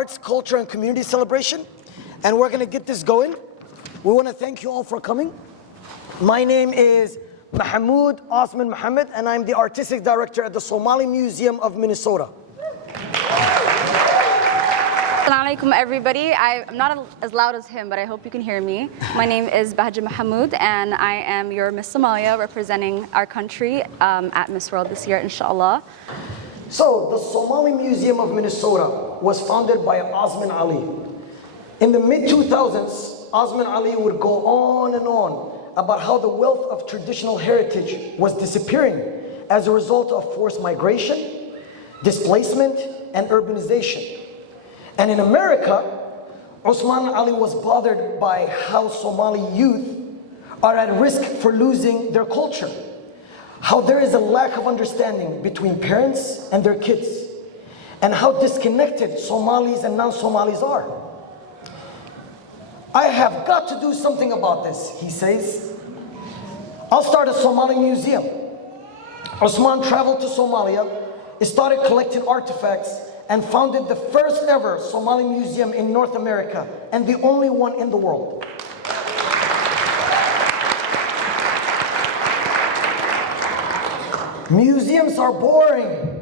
arts, culture, and community celebration, and we're gonna get this going. We wanna thank you all for coming. My name is Mahmoud Osman Mohammed, and I'm the Artistic Director at the Somali Museum of Minnesota. Assalamu alaikum, everybody. I'm not as loud as him, but I hope you can hear me. My name is Bahja Mahmoud, and I am your Miss Somalia, representing our country at Miss World this year, inshallah. So, the Somali Museum of Minnesota was founded by Osman Ali. In the mid-2000s, Osman Ali would go on and on about how the wealth of traditional heritage was disappearing as a result of forced migration, displacement, and urbanization. And in America, Osman Ali was bothered by how Somali youth are at risk for losing their culture, how there is a lack of understanding between parents and their kids, and how disconnected Somalis and non-Somalis are. I have got to do something about this, he says. I'll start a Somali museum. Osman traveled to Somalia, started collecting artifacts, and founded the first ever Somali museum in North America, and the only one in the world. Museums are boring,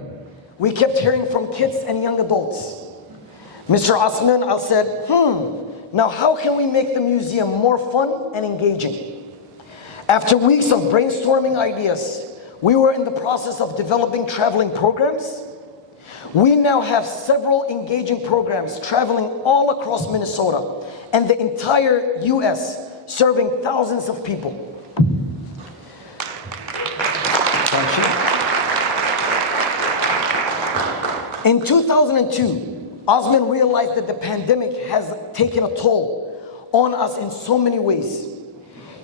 we kept hearing from kids and young adults. Mr. Osman Al said, now how can we make the museum more fun and engaging? After weeks of brainstorming ideas, we were in the process of developing traveling programs. We now have several engaging programs traveling all across Minnesota and the entire US, serving thousands of people. In 2002, Osman realized that the pandemic has taken a toll on us in so many ways.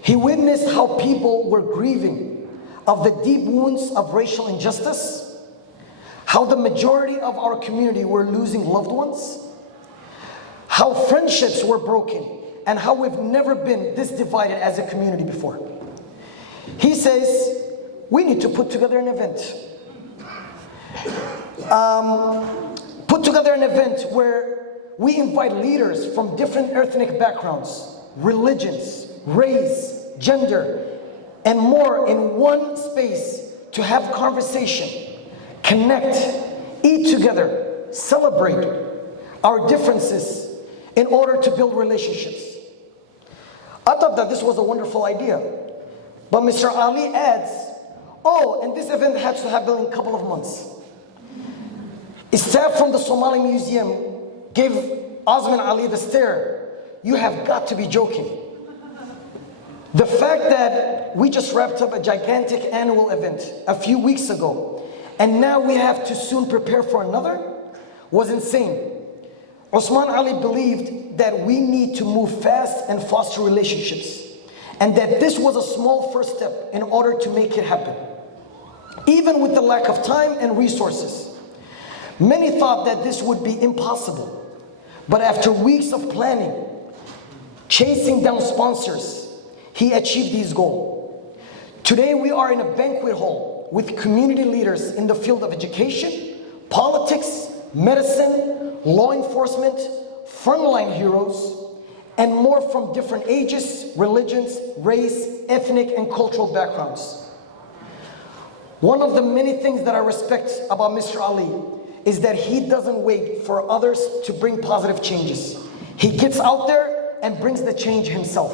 He witnessed how people were grieving of the deep wounds of racial injustice, how the majority of our community were losing loved ones, how friendships were broken, and how we've never been this divided as a community before. He says, we need to put together an event. Where we invite leaders from different ethnic backgrounds, religions, race, gender, and more in one space to have conversation, connect, eat together, celebrate our differences in order to build relationships. I thought that this was a wonderful idea, but Mr. Ali adds, and this event had to happen in a couple of months. Staff from the Somali Museum gave Osman Ali the stare. You have got to be joking. The fact that we just wrapped up a gigantic annual event a few weeks ago, and now we have to soon prepare for another, was insane. Osman Ali believed that we need to move fast and foster relationships, and that this was a small first step in order to make it happen, even with the lack of time and resources. Many thought that this would be impossible, but after weeks of planning, chasing down sponsors, he achieved his goal. Today we are in a banquet hall with community leaders in the field of education, politics, medicine, law enforcement, frontline heroes, and more from different ages, religions, race, ethnic, and cultural backgrounds. One of the many things that I respect about Mr. Ali is that he doesn't wait for others to bring positive changes. He gets out there and brings the change himself.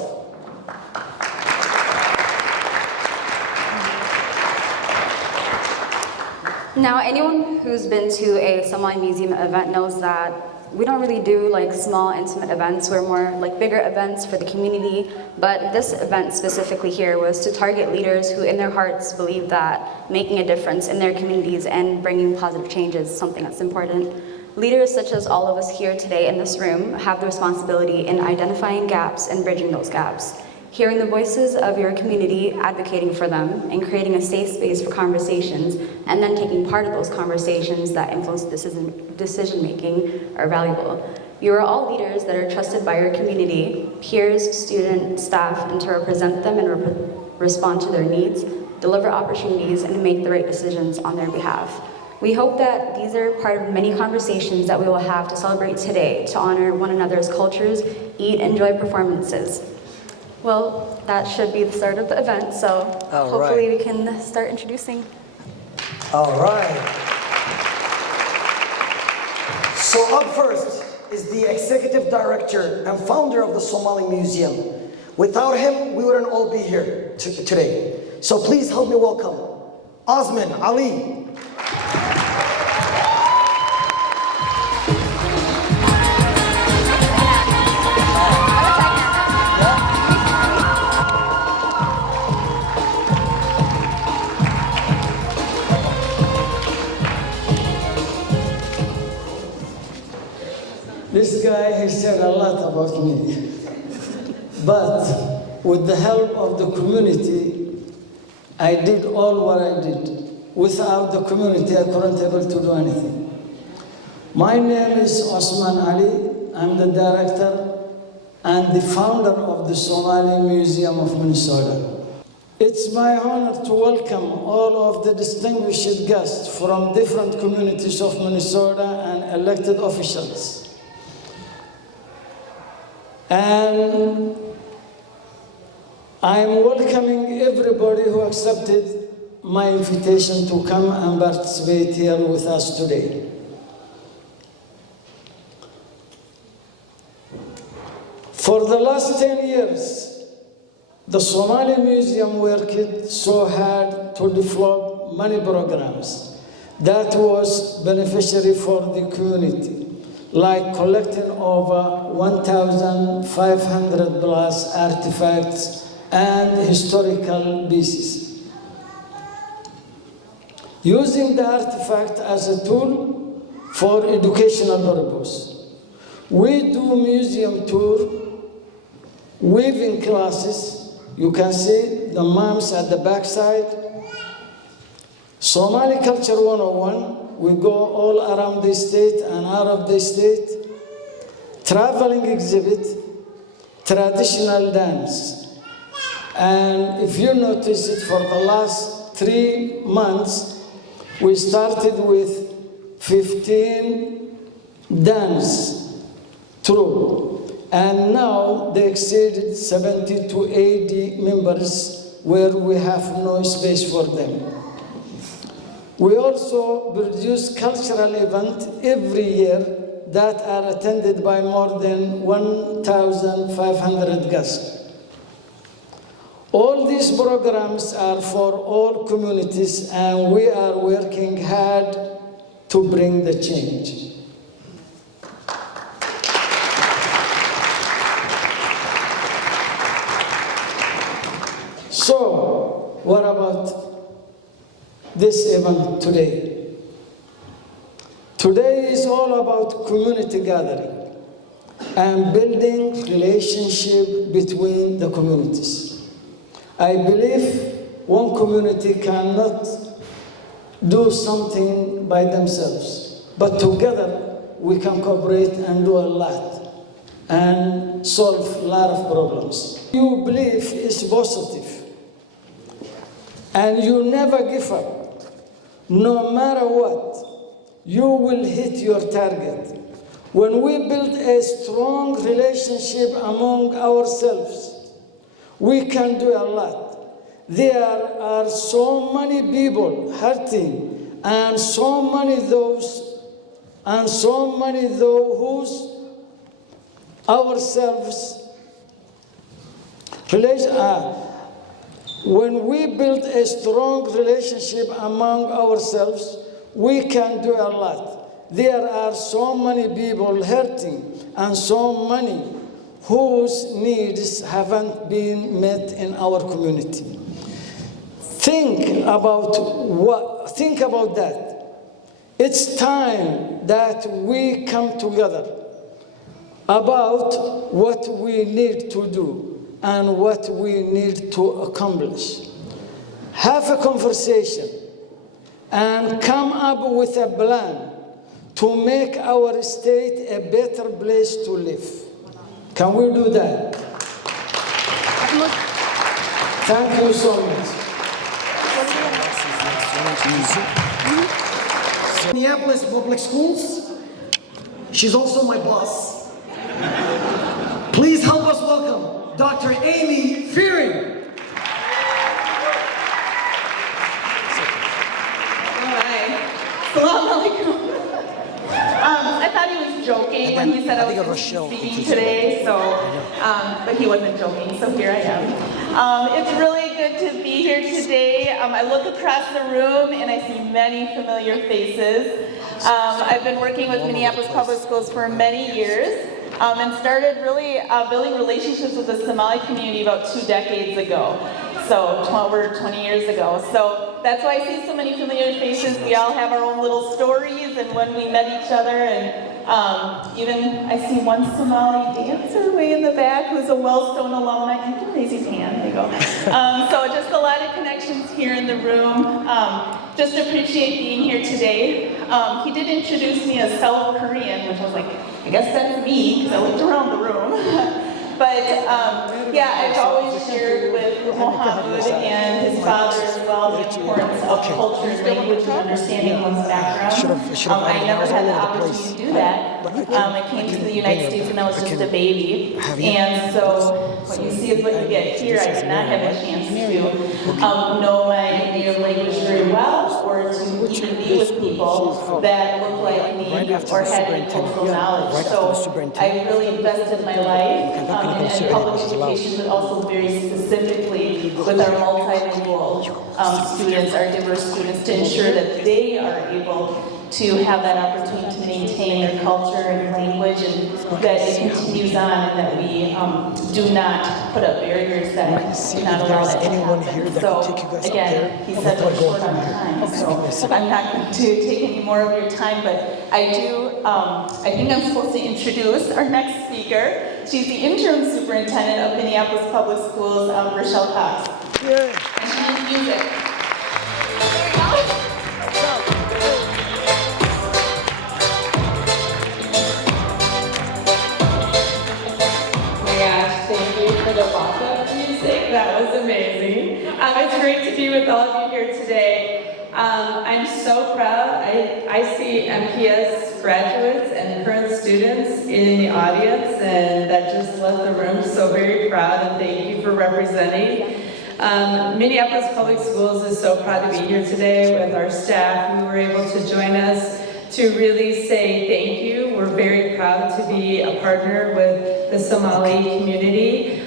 Now, anyone who's been to a Somali Museum event knows that we don't really do like small, intimate events. We're more like bigger events for the community. But this event specifically here was to target leaders who in their hearts believe that making a difference in their communities and bringing positive change is something that's important. Leaders such as all of us here today in this room have the responsibility in identifying gaps and bridging those gaps. Hearing the voices of your community, advocating for them, and creating a safe space for conversations, and then taking part of those conversations that influence decision-making are valuable. You are all leaders that are trusted by your community, peers, students, staff, and to represent them and respond to their needs, deliver opportunities, and make the right decisions on their behalf. We hope that these are part of many conversations that we will have to celebrate today, to honor one another's cultures, eat, enjoy performances. Well, that should be the start of the event, so hopefully we can start introducing. All right. So up first is the executive director and founder of the Somali Museum. Without him, we wouldn't all be here today. So please help me welcome Osman Ali. This guy has said a lot about me. But with the help of the community, I did all what I did. Without the community, I couldn't able to do anything. My name is Osman Ali. I'm the director and the founder of the Somali Museum of Minnesota. It's my honor to welcome all of the distinguished guests from different communities of Minnesota and elected officials. And I'm welcoming everybody who accepted my invitation to come and participate here with us today. For the last 10 years, the Somali Museum worked so hard to develop many programs that was beneficiary for the community, like collecting over 1,500 plus artifacts and historical pieces. Using the artifact as a tool for educational purpose. We do museum tour, weaving classes. You can see the moms at the back side. Somali Culture 101. We go all around the state and out of the state. Traveling exhibit, traditional dance. And if you notice it, for the last 3 months, we started with 15 dance troupe. And now they exceeded 70 to 80 members where we have no space for them. We also produce cultural events every year that are attended by more than 1,500 guests. All these programs are for all communities, and we are working hard to bring the change. So, what about this event today? Today is all about community gathering and building relationship between the communities. I believe one community cannot do something by themselves, but together we can cooperate and do a lot and solve a lot of problems. You believe is positive and you never give up. No matter what, you will hit your target. When we build a strong relationship among ourselves, we can do a lot. There are so many people hurting, and so many those whose ourselves when we build a strong relationship among ourselves, we can do a lot. There are so many people hurting and so many whose needs haven't been met in our community. Think about that. It's time that we come together about what we need to do and what we need to accomplish. Have a conversation and come up with a plan to make our state a better place to live. Can we do that? Thank you so much. Minneapolis Public Schools. She's also my boss. Please help us welcome Dr. Amy Fearing. All right. Assalamu alaikum. I thought he was joking when he said I was speaking today, but he wasn't joking, so here I am. It's really good to be here today. I look across the room and I see many familiar faces. I've been working with Minneapolis Public Schools for many years and started really building relationships with the Somali community about 2 decades ago, so over 20 years ago. So that's why I see so many familiar faces. We all have our own little stories and when we met each other, and even I see one Somali dancer way in the back who's a Wellstone alumni. You can raise his hand, there you go. So just a lot of connections here in the room. Just appreciate being here today. He did introduce me as South Korean, which I was like, I guess that's me, because I looked around the room. But yeah, I've always shared with Mohammed and his father as well the importance of culture and language and understanding one's background. I never had the opportunity to do that. I came to the United States when I was just a baby. And so what you see is what you get here. I did not have a chance to know my native language very well or to even be with people that look like me or had any cultural knowledge. So I really invested my life in public education, but also very specifically with our multilingual students, our diverse students, to ensure that they are able to have that opportunity to maintain their culture and language, and that it continues on, and that we do not put up barriers that do not allow that to happen. So again, he said we're short on time, so I'm not going to take any more of your time, but I think I'm supposed to introduce our next speaker. She's the interim superintendent of Minneapolis Public Schools, Rochelle Cox. And she does music. The walk-up music, that was amazing. It's great to be with all of you here today. I'm so proud. I see MPS graduates and current students in the audience, and that just left the room. So very proud, and thank you for representing. Minneapolis Public Schools is so proud to be here today with our staff who were able to join us to really say thank you. We're very proud to be a partner with the Somali community.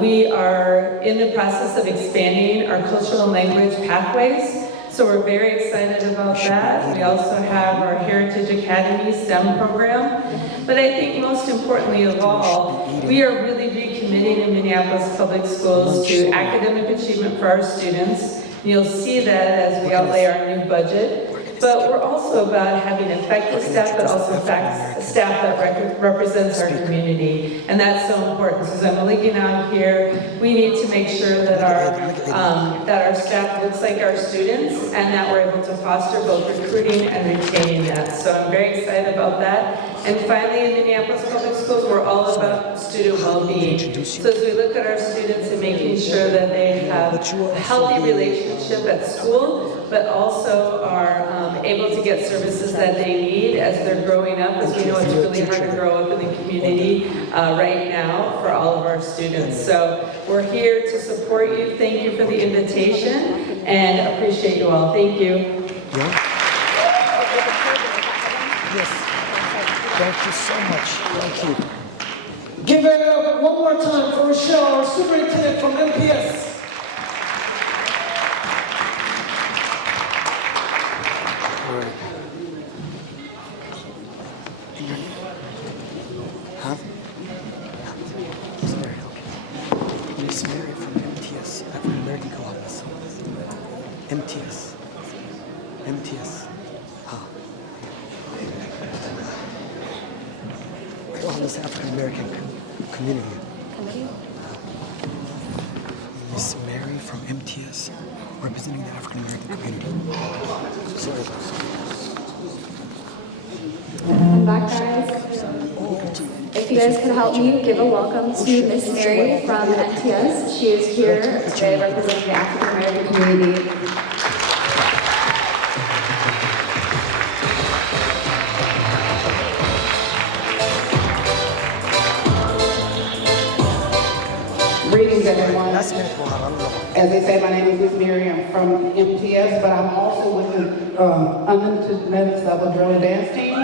We are in the process of expanding our cultural and language pathways, so we're very excited about that. We also have our Heritage Academy STEM program, but I think most importantly of all, we are really recommitting in Minneapolis Public Schools to academic achievement for our students. You'll see that as we outlay our new budget. But we're also about having effective staff, but also staff that represents our community. And that's so important, because I'm looking out here, we need to make sure that our staff looks like our students, and that we're able to foster both recruiting and retaining that. So I'm very excited about that. And finally, in Minneapolis Public Schools, we're all about student well-being. So as we look at our students and making sure that they have a healthy relationship at school, but also are able to get services that they need as they're growing up, as we know it's really hard to grow up in the community right now for all of our students. So we're here to support you. Thank you for the invitation, and appreciate you all. Thank you. Yes. Thank you so much. Thank you. Give it up one more time for Rochelle, our superintendent from MPS. Huh? Miss Mary from MTS, African American Co-op. MTS. Huh. All this African American community. Miss Mary from MTS, representing the African American community. Sorry. I'm back, guys. If you guys could help me give a welcome to Miss Mary from NTS. She is here today representing the African American community. Greetings, everyone. last minute mo harang As they say, my name is Miss Mary. I'm from MTS, but I'm also with the Unlimited Next Level Drill and Dance Team.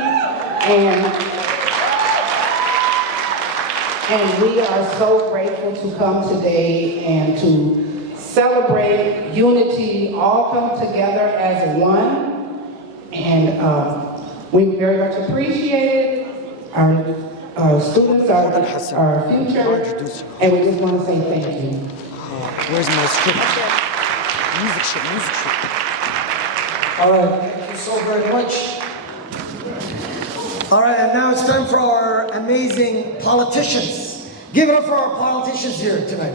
And we are so grateful to come today and to celebrate unity, all come together as one. And we very much appreciate it. Our students are our future, and we just want to say thank you. Where's my script? Music shit. All right, thank you so very much. All right, and now it's time for our amazing politicians. Give it up for our politicians here tonight.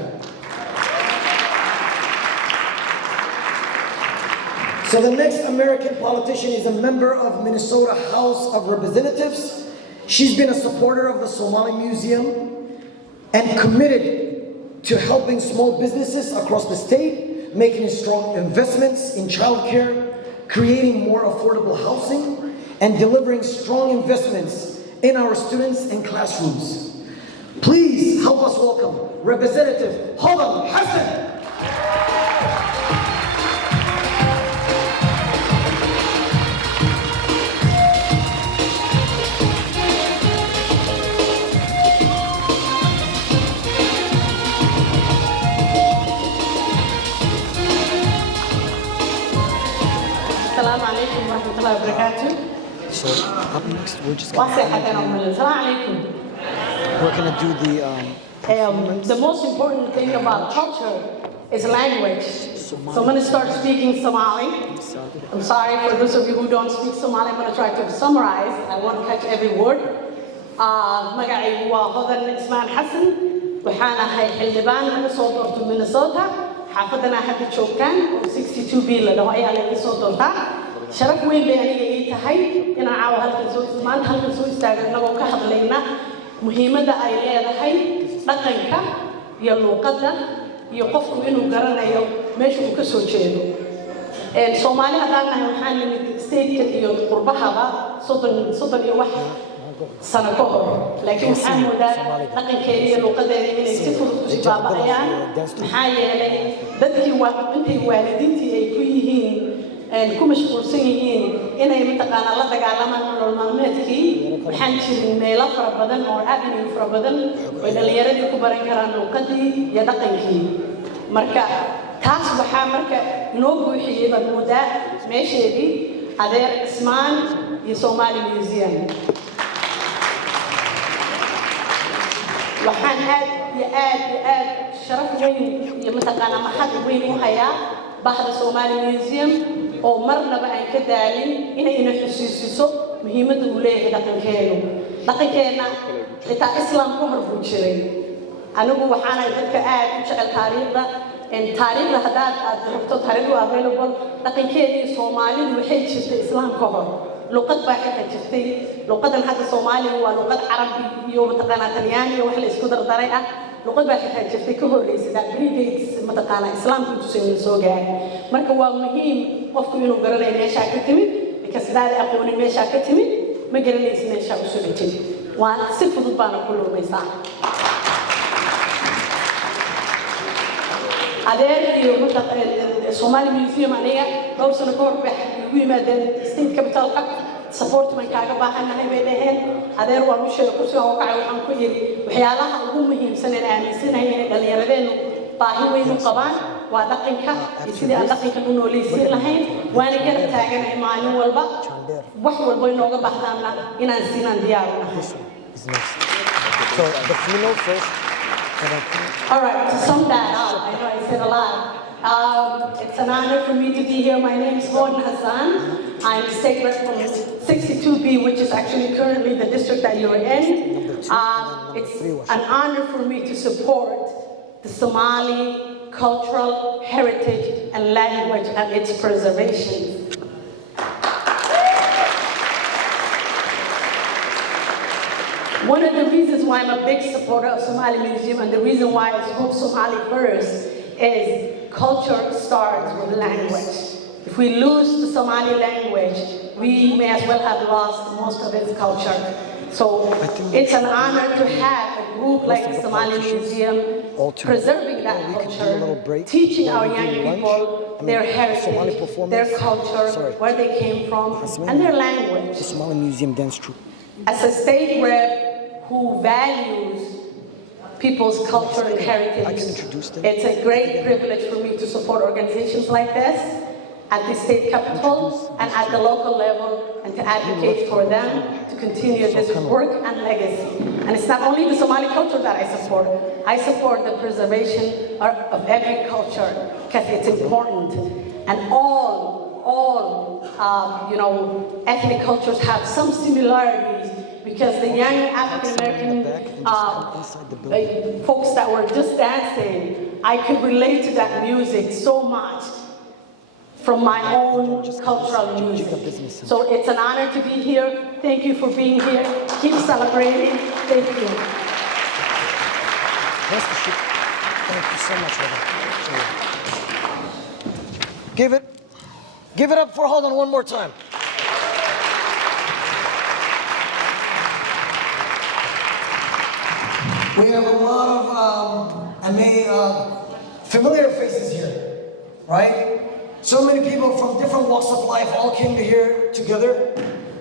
So the next American politician is a member of Minnesota House of Representatives. She's been a supporter of the Somali Museum and committed to helping small businesses across the state, making strong investments in childcare, creating more affordable housing, and delivering strong investments in our students and classrooms. Please help us welcome Representative Hodan Hassan. السلام عليكم ورحمة الله وبركاته. So up next, we're just السلام عليكم. we're gonna do the The most important thing about culture is language. So I'm going to start speaking Somali. I'm sorry for those of you who don't speak Somali. I'm going to try to summarize. I won't catch every word. magacaygu waa Hodan Ismaan Xasan. waxaan ahay xildhibaan laga soo doorto Minnesota. xaafadana hadda joogtaan oo 62B la dhaho ayaa laga soo doortaa. sharaf weyn bay aniga ii tahay inaan caawa halkan soo istaago inagoo ka hadlayna muhiimadda ay leedahay dhaqanka iyo luuqadda iyo qofku inuu garanayo meesha uu ka soo jeedo. Soomaali haddaan nahay waxaan nimid stateka iyo qurbahaba soddon iyo wax sano ka hor, laakiin waxaan moodaa dhaqankeeda iyo luuqadeeda inay si fudud u baaba'ayaan. maxaa yeelay dadkii intay waalidiintii ay ku yihiin ku mashquulsan yihiin inay mataqaanaa la dagaalamaan nolol maalmeedkii. waxaan jirin meelo fara badan oo avenue fara badan oo dhallinyaradii ku baran karaan luuqadii iyo dhaqankii. marka taas waxaa marka inoo buuxiyey baan moodaa meesheedii adeer Ismaan iyo Somali Museum. waxaan aad iyo aad sharaf weyn iyo mataqaanaa mahad weyn u hayaa bahda Somali Museum oo marnaba aan ka daalin inayna xusuusiso muhiimadda uu leeyahay dhaqankeenu. dhaqankeena xitaa islaam ku hor buu jiray. anigu waxaan ahay dadka aad u jecel taariikhda. taariikhda haddaad rabto taariikhdu available dhaqankeedii Soomaalidu waxay jirtay islaam ka hor. luqad baa xitaa jirtay. luqadan hadda Soomaaliga waa luqad carabi iyo mataqaanaa Talyaani iyo wax la isku dardaray ah. luqad baa xitaa jirtay ka horreysay predates mataqaanaa islaamku intuusan soo gaarin. marka waa muhiim qofku inuu garanayo meeshaa ka timid, because hadaad aqoonin meeshaa ka timid ma garanaysid meeshaa u socotid. waa si fudud baana ku lumaysaa. adeer iyo Somali Museum aniga dhowr sano ka hor waxay ugu yimaadeen state capital-ka support man kaaga baahanahay bay dhaheen. adeer waan u sheegay kursiga oo kacay waxaan ku yiri waxyaalaha ugu muhiimsan ee aaminsanahay in dhallinyaradeenu baahi weyn u qabaan waa dhaqanka iyo sidii aan dhaqanka u noolaysiin lahayn. waana garab taaganahay maalin walba wax walba inooga baahdaana inaan siinaan diyaar u nahay. So the female first. All right, to sum that up, I know I said a lot. It's an honor for me to be here. My name is Hodan Hassan. I'm state rep from 62B, which is actually currently the district that you're in. It's an honor for me to support the Somali cultural heritage and language and its preservation. One of the reasons why I'm a big supporter of Somali Museum and the reason why I support Somali first is culture starts with language. If we lose the Somali language, we may as well have lost most of its culture. So it's an honor to have a group like the Somali Museum, all together. preserving that Or we could do a little culture, break, teaching or our we young do lunch. people their Somali heritage, performance. their culture, Sorry. where they came from, Hassan. and their language. The Somali Museum dance troupe. As a state rep who values people's culture and I heritage, can introduce them. it's a great privilege for me to support organizations like this at the state capitol and at the local level, and to advocate for them to continue this work and legacy. And it's not only the Somali culture that I support the preservation of every culture, because it's important. And all ethnic cultures have some similarities, because the young African American folks that were just dancing, I could relate to that music so much from my own cultural music. So it's an honor to be here. Thank you for being here. Keep celebrating. Thank you. Thank you so much, brother. Give it up for Holden one more time. We have a lot of familiar faces here, right? So many people from different walks of life all came here together,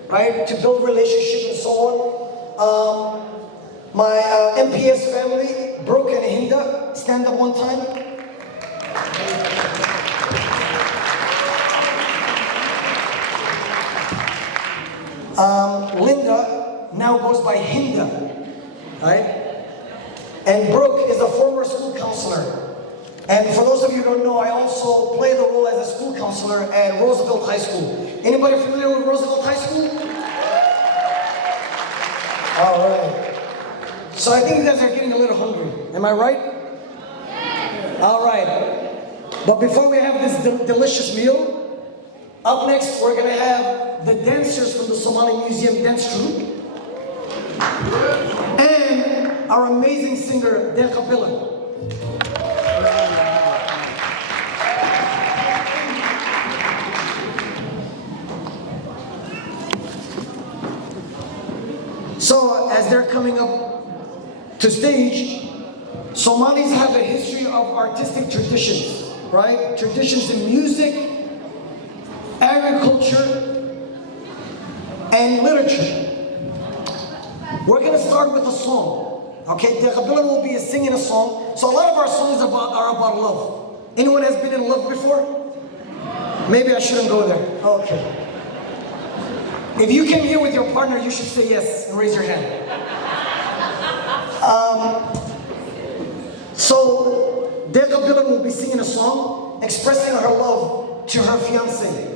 right, to build relationship and so on. My MPS family, Brooke and Hinda, stand up one time. Linda now goes by Hinda, right? And Brooke is a former school counselor. And for those of you who don't know, I also play the role as a school counselor at Roosevelt High School. Anybody familiar with Roosevelt High School? All right. So I think you guys are getting a little hungry. Am I right? All right. But before we have this delicious meal, up next we're going to have the dancers from the Somali Museum dance troupe and our amazing singer, dhaqamada. So as they're coming up to stage, Somalis have a history of artistic traditions, right? Traditions in music, agriculture, and literature. We're gonna start with a song, okay? dhaqamada will be singing a song. So a lot of our songs are about love. Anyone has been in love before? Maybe I shouldn't go there. Okay. If you came here with your partner, you should say yes and raise your hand. So dhaqamada will be singing a song expressing her love to her fiancé.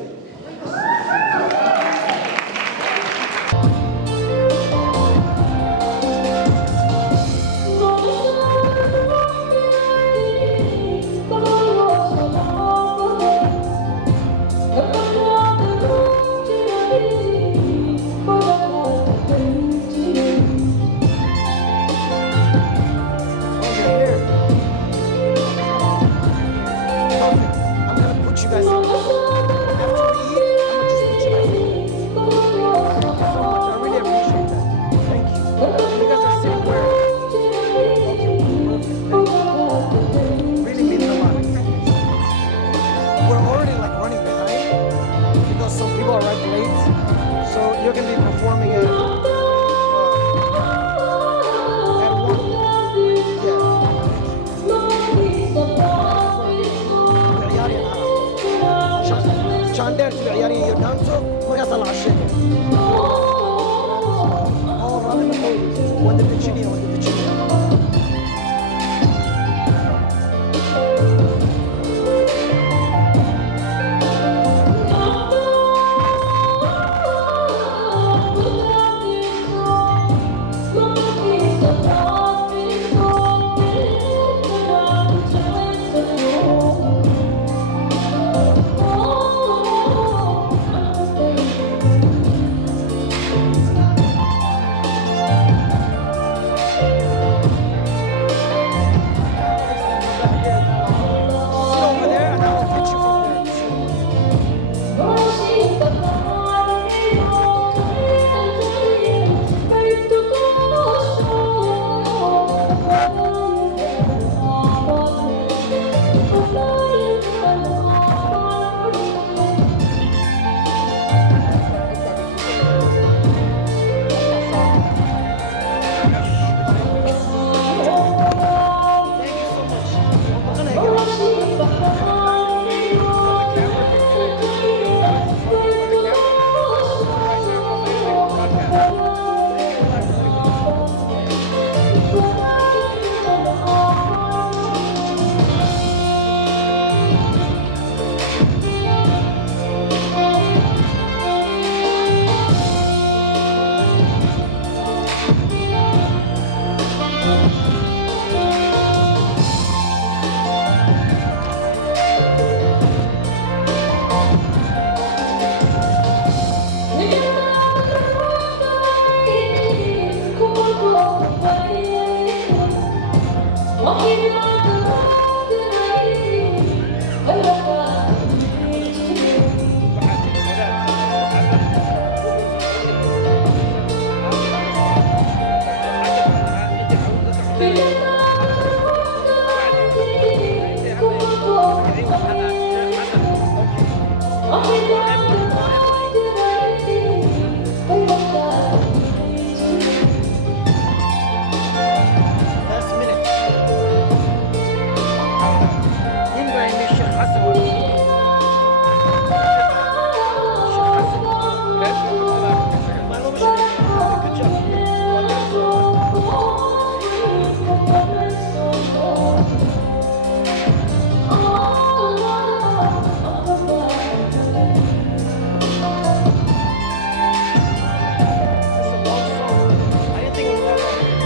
You guys Last minute. مين بقى يمشي الشيخ حسن ولا الشيخ حسن؟ ما له مشكلة. Good job. That's a long song. I didn't think it was that long.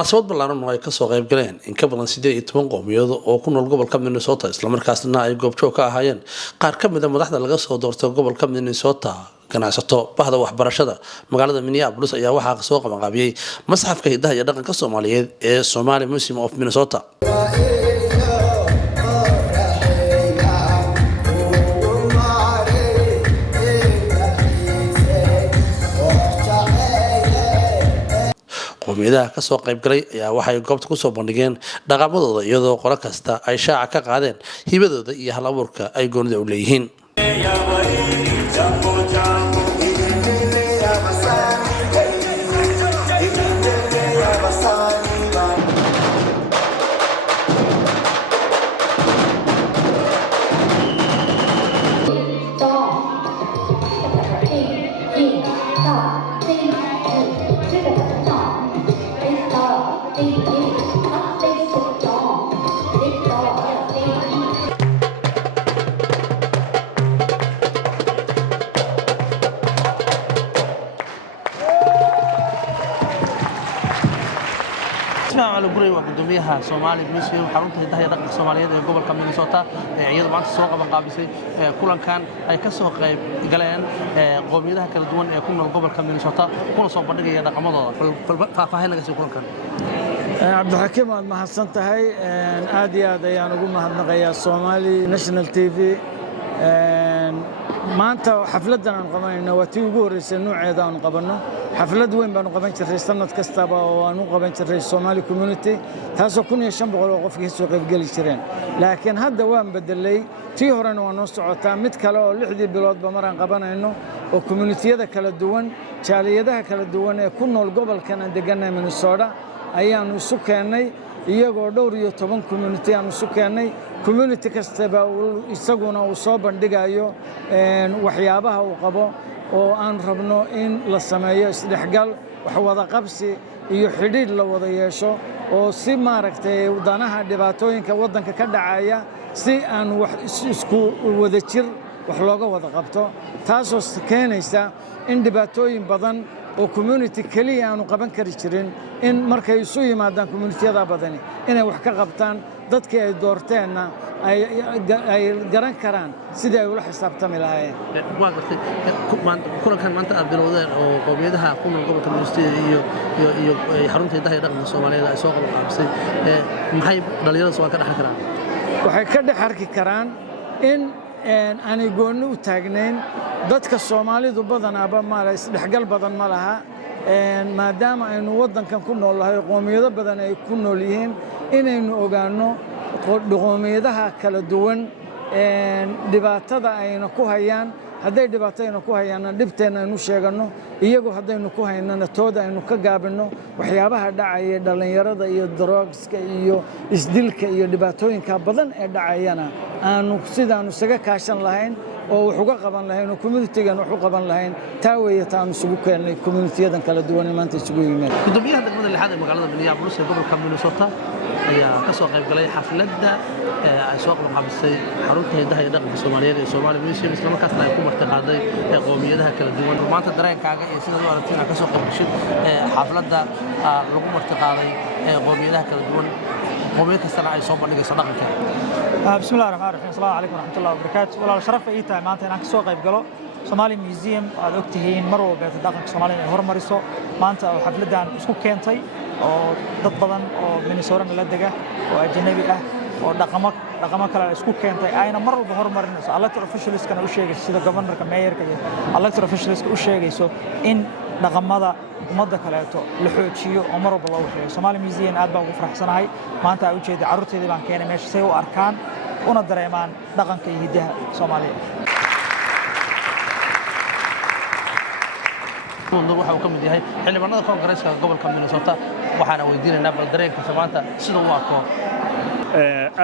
munaasabad ballaaran oo ay ka soo qayb galeen in ka badan 18 qowmiyado oo ku nool gobolka Minnesota isla markaasna ay goobjoog ka ahaayeen qaar ka mid ah madaxda laga soo doortay gobolka Minnesota ganacsato bahda waxbarashada magaalada Minneapolis ayaa waxa soo qabanqaabiyay masxafka hidaha iyo dhaqanka Soomaaliyeed ee Somali Musuem of Minnesota. qowmiyadaha ka soo qayb galay ayaa waxay goobta ku soo bandhigeen dhaqamadooda iyadoo qolo kasta ay shaaca ka qaadeen hibadooda iyo hal abuurka ay goonida u leeyihiin. على بري وقدوميها Somali Musuem xarunta hidaha iyo dhaqanka Soomaaliyeed ee gobolka Minnesota iyada maanta soo qaban qaabisay kulankan ay ka soo qayb galeen qowmiyadaha kala duwan ee ku nool gobolka Minnesota kuna soo bandhigaya dhaqamadooda faahfaahin laga soo kulankan Cabdixakiim aad mahadsan tahay aad iyo aad ayaan ugu mahadnaqayaa Somali National TV maanta xafladan aan qabanayno waa tii ugu horeysay nooceeda aan qabanno xaflad weyn baan qaban jiray sanad kastaba oo aan u qaban jiray Somali community taasoo 1500 oo qof ka soo qayb gali jireen laakiin hadda waan bedelay tii horena waa noo socotaa mid kale oo 6 biloodba maraan qabanayno oo community-yada kala duwan jaaliyadaha kala duwan ee ku nool gobolkan aan deganay Minnesota ayaan isu keenay iyagoo dhowr iyo 10 community aan isu keenay community kastaba isaguna uu soo bandhigayo waxyaabaha uu qabo oo aan rabno in la sameeyo isdhexgal wax wada qabsi iyo xidhiidh la wada yeesho oo si maaragtay wadanaha dhibaatooyinka wadanka ka dhacaya si aan wax isku wada jir wax looga wada qabto taasoo keenaysa in dhibaatooyin badan oo community kaliya aanu qaban kari jirin in markay isu yimaadaan community-yada badani inay wax ka qabtaan dadkii ay doorteenna ay garan karaan sidii ay ula xisaabtami lahaayeen kulankan maanta aad bilowdeen oo qowmiyadaha ku nool gobolka Minnesota iyo xarunta hidaha iyo dhaqanka Soomaaliyeed ay soo qabanqaabisay maxay dhalinyarada soo ka dhaxal karaan waxay ka dhaxarki karaan in aanay gooni u taagnayn dadka Soomaalidu badanaaba ma la isdhexgal badan ma laha maadaama aynu wadankan ku noolahay qowmiyado badan ay ku nool yihiin inaynu ogaano qowmiyadaha kala duwan dhibaatada ayna ku hayaan hadday dhibaatayna ku hayaana dhibteena aynu sheegano iyagu haddaynu ku haynana tooda aynu ka gaabino waxyaabaha dhacaya dhalinyarada iyo drugska iyo isdilka iyo dhibaatooyinka badan ee dhacayana aanu sidaanu isaga kaashan lahayn oo wax uga qaban lahayn oo community-gan wax u qaban lahayn taa weeye taan isugu keenay community-yadan kala duwan ee maanta isugu yimaadeen gudoomiyaha degmada lixaad ee magaalada Minneapolis ee gobolka Minnesota ayaa ka soo qayb galay xafladda ay soo qabanqaabisay xarunta hidaha iyo dhaqanka Soomaaliyeed ee Somali Musuem isla markaasna ay ku martiqaaday qowmiyadaha kala duwan maanta dareenkaaga iyo sida aad aragtay ka soo qayb gashay xafladda lagu martiqaaday qowmiyadaha kala duwan qowmiyad kasta ay soo bandhigayso dhaqanka بسم الله الرحمن الرحيم السلام عليكم ورحمة الله وبركاته ولا شرف أي تايم مانتا إنك سوق يبقلو Somali Musuem aad ogtihiin mar walba dhaqanka Soomaaliyeed ay hormariso maanta xafladan isku keentay oo dad badan oo Minnesota la dega oo ajnabi ah oo dhaqamo kale isku keentay ayna mar walba hormarinayso elected officials-kana u sheegayso sida governorka mayorka iyo elected officials-ka u sheegayso in dhaqamada ummadda kaleeto la xoojiyo oo mar walba loo sheego Somali Musuem aad baan ugu faraxsanahay maanta ay u jeeday carruurteedii baan keenay meesha si ay u arkaan una dareemaan dhaqanka iyo hidaha Soomaaliyeed waxa uu ka mid yahay xildhibaanada Koongareeska gobolka Minnesota waxaana weydiinaynaa bal dareenka Soomaaliya sida uu arko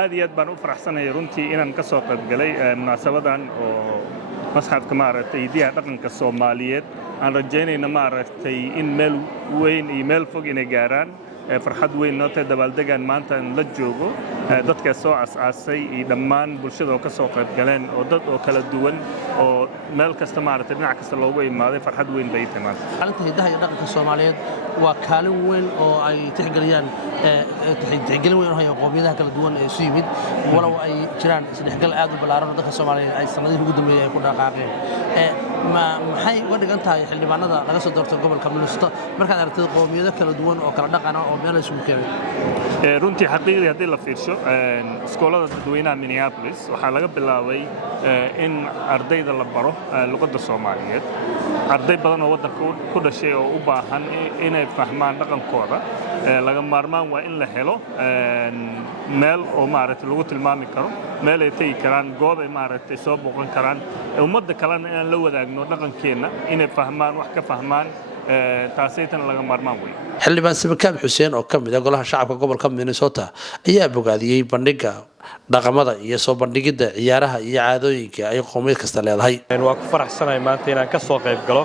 aad iyo aad baan u faraxsanahay runtii inaan ka soo qayb galay munaasabadan oo masxafka maaragtay hidaha dhaqanka Soomaaliyeed aan rajaynayna maaragtay in meel weyn iyo meel fog inay gaaraan farxad weyn noo tahay dabaaldegan maanta la joogo dadka soo asaasay iyo dhammaan bulshada oo ka soo qayb galeen oo dad oo kala duwan oo meel kasta maaragtay dhinac kasta loogu imaaday farxad weyn bay tahay maanta maalinta hidaha iyo dhaqanka Soomaaliyeed waa kaalin weyn oo ay tixgeliyaan tixgelin weyn oo hay qoomiyadaha kala duwan ee isu yimid walow ay jiraan isdhexgal aad u ballaaran dadka Soomaaliyeed ay sanadihii ugu dambeeyay ay ku dhaqaaqeen maxay uga dhigan tahay xildhibaanada laga soo doortay gobolka Minnesota markaad aragtid qoomiyado kala duwan oo kala dhaqan ah oo meel isugu keenay runtii xaqiiqdii haddii la fiirsho iskoolada dadweynaha Minneapolis waxaa laga bilaabay in ardayda la baro luqadda Soomaaliyeed arday badan oo waddanka ku dhashay oo u baahan inay fahmaan dhaqankooda laga maarmaan waa in la helo meel oo maaragtay lagu tilmaami karo meel ay tagi karaan goob ay maaragtay soo booqan karaan ummadda kalena inaan la wadaagno dhaqankeenna inay fahmaan wax ka fahmaan taasaytan laga maarmaan weyn xildhibaan Sabakaab Xuseen oo ka mid ah golaha shacabka gobolka Minnesota ayaa bogaadiyay bandhiga dhaqamada iyo soo bandhigida ciyaaraha iyo caadooyinka ay qoomiyad kasta leedahay waa ku faraxsanahay maanta inaan ka soo qayb galo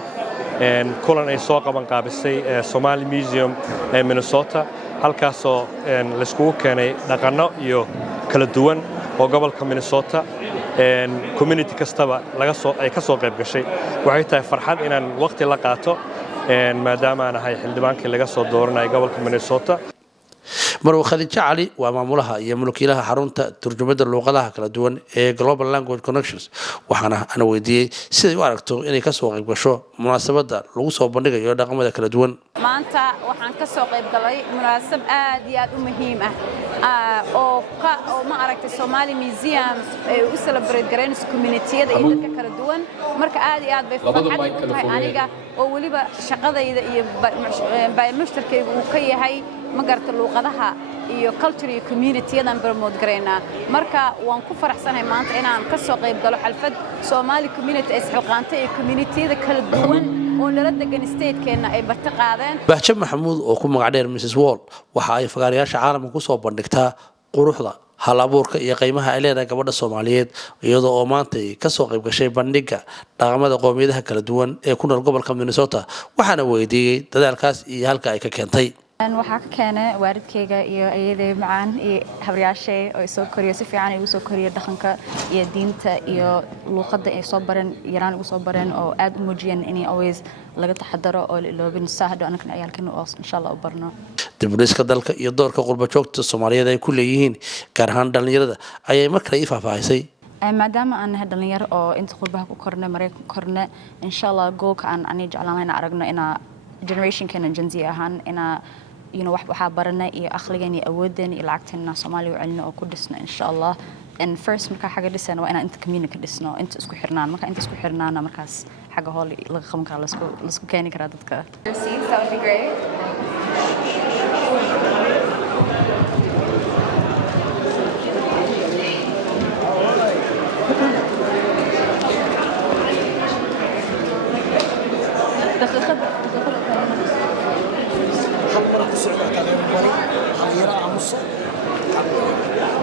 kulan ay soo qaban qaabisay Somali Musuem ee Minnesota halkaasoo la iskugu keenay dhaqanno iyo kala duwan oo gobolka Minnesota community kastaba ay ka soo qayb gashay waxay tahay farxad inaan waqti la qaato maadaama aan ahay xildhibaankii laga soo dooranay gobolka Minnesota marwo Khadija Cali waa maamulaha iyo mulkiilaha xarunta turjumada luqadaha kala duwan ee Global Language Connections waxaana aan weydiiyay siday u aragto inay ka soo qayb gasho munaasabada lagu soo bandhigayo dhaqamada kala duwan maanta waxaan ka soo qayb galay munaasab aad iyo aad u muhiim ah oo ma aragtay Somali Musuem ay u celebrate gareynayso community-yada iyo dadka kala duwan marka aad iyo aad bay farxad u tahay aniga oo waliba shaqadayda iyo mushtarkaygu uu ka yahay ma garta luqadaha iyo culture iyo community-yadan promote gareynaa marka waan ku faraxsanahay maanta inaan ka soo qayb galo xalfad Somali community is xilqaantay iyo community-yada kala duwan oo nala degan state-keena ay barta qaadeen Bahja Maxamuud oo ku magac dheer Mrs Wall waxa ay fagaarayaasha caalamka ku soo bandhigtaa quruxda hal-abuurka iyo qiimaha ay leedahay gabadha Soomaaliyeed iyadoo oo maanta ka soo qayb gashay bandhiga dhaqamada qoomiyadaha kala duwan ee ku nool gobolka Minnesota waxaana weydiiyay dadaalkaas iyo halka ay ka keentay waxaa ka keenay waalidkayga iyo ayeeday macaan iyo habriyaashay oo soo koriyo si fiican ay u soo koriyo dhaqanka iyo diinta iyo luqadda ay soo bareen yaraan ugu soo bareen oo aad u muujiyeen inay always laga taxadaro oo la iloobin saahdo anagna ciyaalkana oo insha Allah u barno dibdhiska dalka iyo doorka qurba joogta Soomaaliyeed ay ku leeyihiin gaar ahaan dhalinyarada ayay markale i faahfaahisay maadaama aan nahay dhalinyaro oo inta qurbaha ku kornay Mareykan kornay insha Allah goolka aan jeclaan aragno ina generationkeena Gen Z ahaan ina waxaa baranay iyo aqligan iyo awoodeen iyo lacagteena Soomaaliya u celino oo ku dhisno insha Allah and first marka xaga dhisana waa inaan inta community dhisno inta isku xirnaan marka inta isku xirnaana markaas xaga hool laga qaban karo la isku keeni kara dadka seats that would be great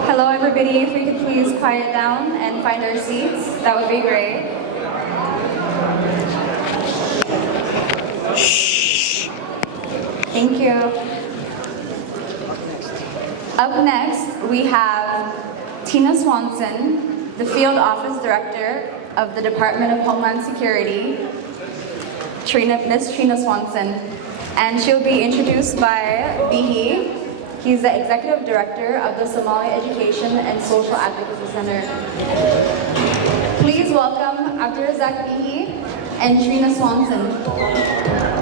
Hello everybody, if we could please quiet down and find our seats, that would be great. Shh. Thank you. Up next, we have Tina Swanson, the Field Office Director of the Department of Homeland Security, Miss Trina Swanson, and she'll be introduced by Bihi. He's the Executive Director of the Somali Education and Social Advocacy Center. Please welcome Abdurazak Bihi and Trina Swanson.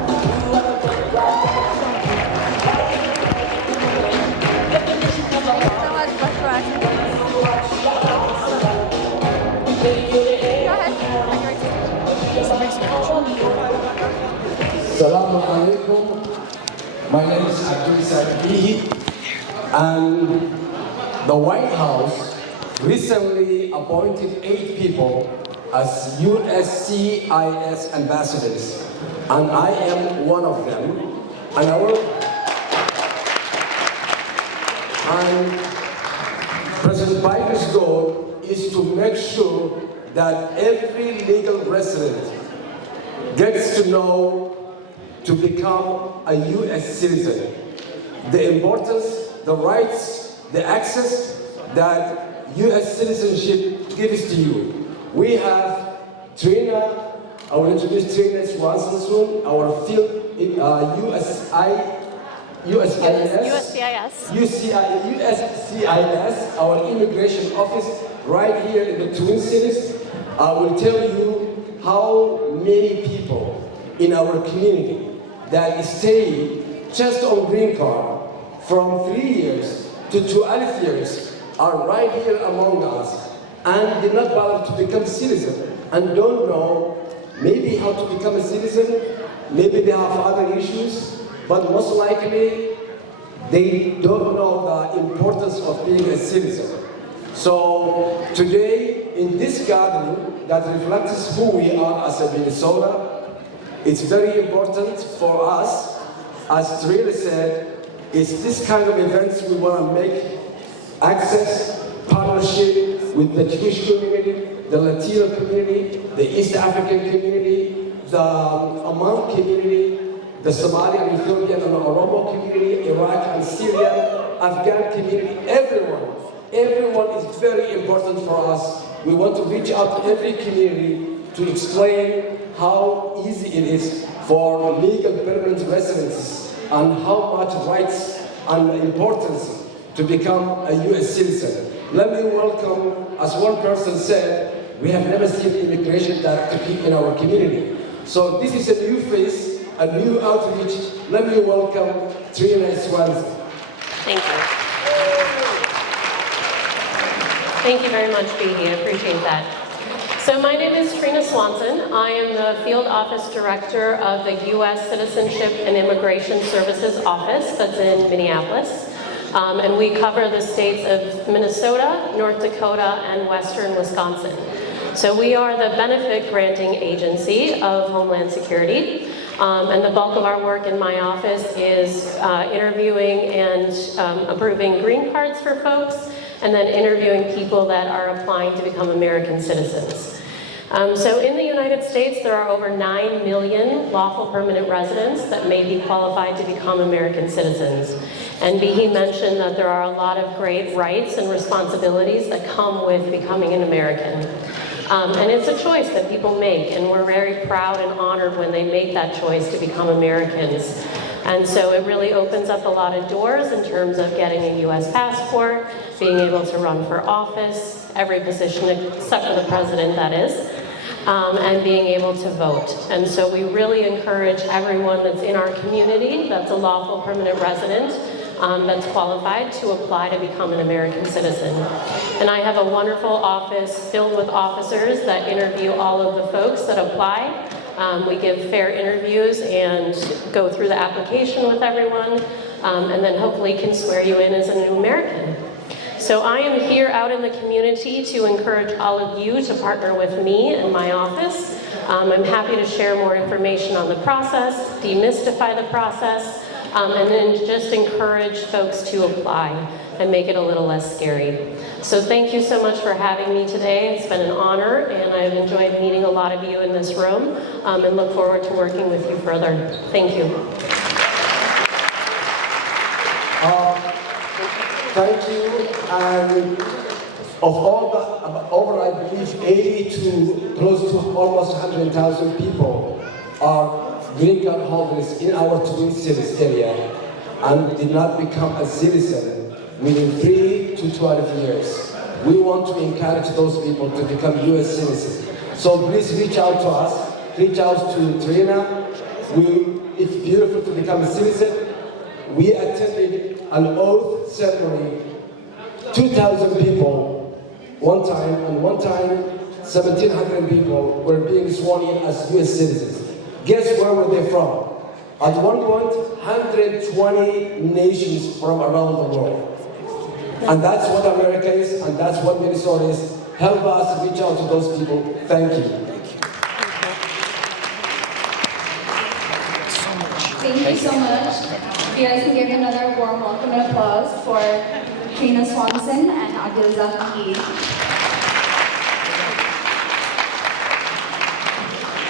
Assalamu alaikum. My name is Abdurazak Bihi, and the White House recently appointed 8 people as USCIS ambassadors, and I am one of them. And President Biden's goal is to make sure that every legal resident gets to know to become a U.S. citizen. the importance, the rights, the access that U.S. citizenship gives to you. We have Trina, I will introduce Trina Swanson soon, our field USCIS, our immigration office right here in the Twin Cities. I will tell you how many people in our community that stay just on green card from 3 years to 12 years are right here among us and did not bother to become citizen and don't know maybe how to become a citizen, maybe they have other issues, but most likely they don't know the importance of being a citizen. So today, in this gathering that reflects who we are as a Minnesota, it's very important for us, as Trina said, it's this kind of events we want to make access, partnership with the Jewish community, the Latino community, the East African community, the Amman community, the Somali and Ethiopian and Oromo community, Iraq and Syria, Afghan community, everyone. Everyone is very important for us. We want to reach out to every community to explain how easy it is for legal permanent residents and how much rights and importance to become a U.S. citizen. Let me welcome, as one person said, we have never seen immigration directly in our community. So this is a new face, a new outreach. Let me welcome Trina Swanson. Thank you. Thank you very much, Behe. I appreciate that. So my name is Trina Swanson. I am the Field Office Director of the U.S. Citizenship and Immigration Services Office that's in Minneapolis. And we cover the states of Minnesota, North Dakota, and Western Wisconsin. So we are the benefit granting agency of Homeland Security. And the bulk of our work in my office is interviewing and approving green cards for folks, and then interviewing people that are applying to become American citizens. So in the United States, there are over 9 million lawful permanent residents that may be qualified to become American citizens. And Behe mentioned that there are a lot of great rights and responsibilities that come with becoming an American. And it's a choice that people make, and we're very proud and honored when they make that choice to become Americans. And so it really opens up a lot of doors in terms of getting a U.S. passport, being able to run for office, every position except for the president, that is, and being able to vote. And so we really encourage everyone that's in our community that's a lawful permanent resident that's qualified to apply to become an American citizen. And I have a wonderful office filled with officers that interview all of the folks that apply. We give fair interviews and go through the application with everyone, and then hopefully can swear you in as a new American. So I am here out in the community to encourage all of you to partner with me and my office. I'm happy to share more information on the process, demystify the process, and then just encourage folks to apply and make it a little less scary. So thank you so much for having me today. It's been an honor, and I've enjoyed meeting a lot of you in this room, and look forward to working with you further. Thank you. Thank you. And of all the, over I believe 80 to close to almost 100,000 people are green card holders in our Twin Cities area and did not become a citizen within 3 to 12 years. We want to encourage those people to become U.S. citizens. So please reach out to us, reach out to Trina. It's beautiful to become a citizen. We attended an oath ceremony, 2,000 people one time, and one time 1,700 people were being sworn in as U.S. citizens. Guess where were they from? At one point, 120 nations from around the world. And that's what America is, and that's what Minnesota is. Help us reach out to those people. Thank you. Thank you so much. You guys can give another warm welcome and applause for Trina Swanson and Abdulzak Behe.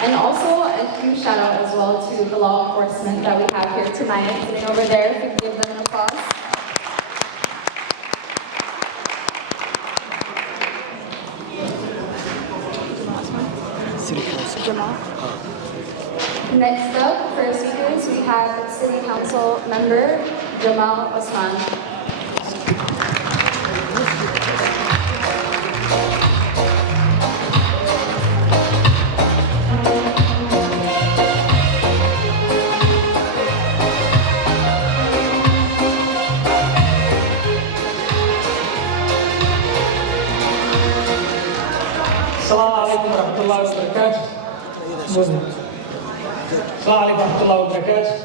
And also a huge shout out as well to the law enforcement that we have here tonight, sitting over there. If you can give them an applause. applause. Next up, for speakers, we have City Council member Jamal Osman. Assalamu alaikum warahmatullahi wabarakatuh. Assalamu alaikum warahmatullahi wabarakatuh.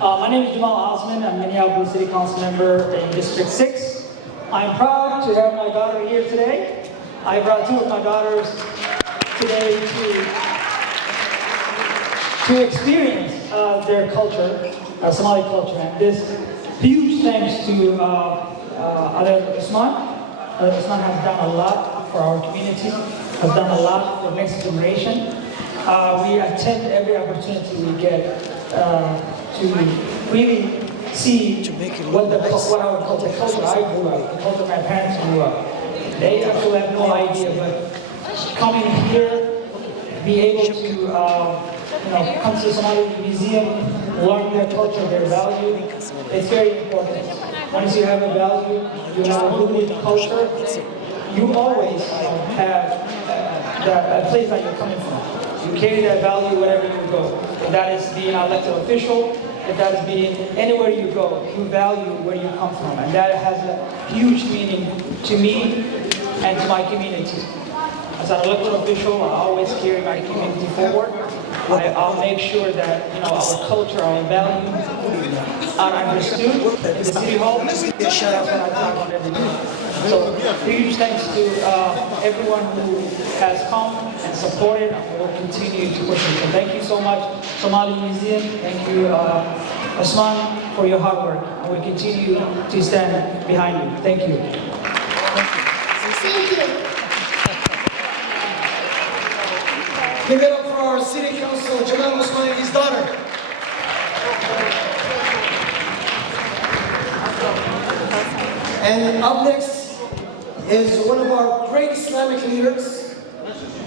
My name is Jamal Osman. I'm Minneapolis City Council member in District 6. I'm proud to have my daughter here today. I brought two of my daughters today to experience their culture, Somali culture. And this huge thanks to Adel Usman. Adel Usman has done a lot for our community, has done a lot for next generation. We attend every opportunity we get to really see what our culture I grew up, the culture my parents grew up. They actually have no idea, but coming here, be able to come to the Somali Museum, learn their culture, their value, it's very important. Once you have a value, you have a good culture, you always have that place that you're coming from. You carry that value wherever you go. If that is being an elected official, if that is being anywhere you go, you value where you come from. And that has a huge meaning to me and to my community. As an elected official, I always carry my community forward. I'll make sure that our culture, our values are understood in the City Hall. That's what I talk on every day. So huge thanks to everyone who has come and supported and will continue to push it. So thank you so much, Somali Museum. Thank you, Osman, for your hard work. And we continue to stand behind you. Thank you. Thank you. Give it up for our City Council, Jamal Osman and his daughter. And up next is one of our great Islamic leaders.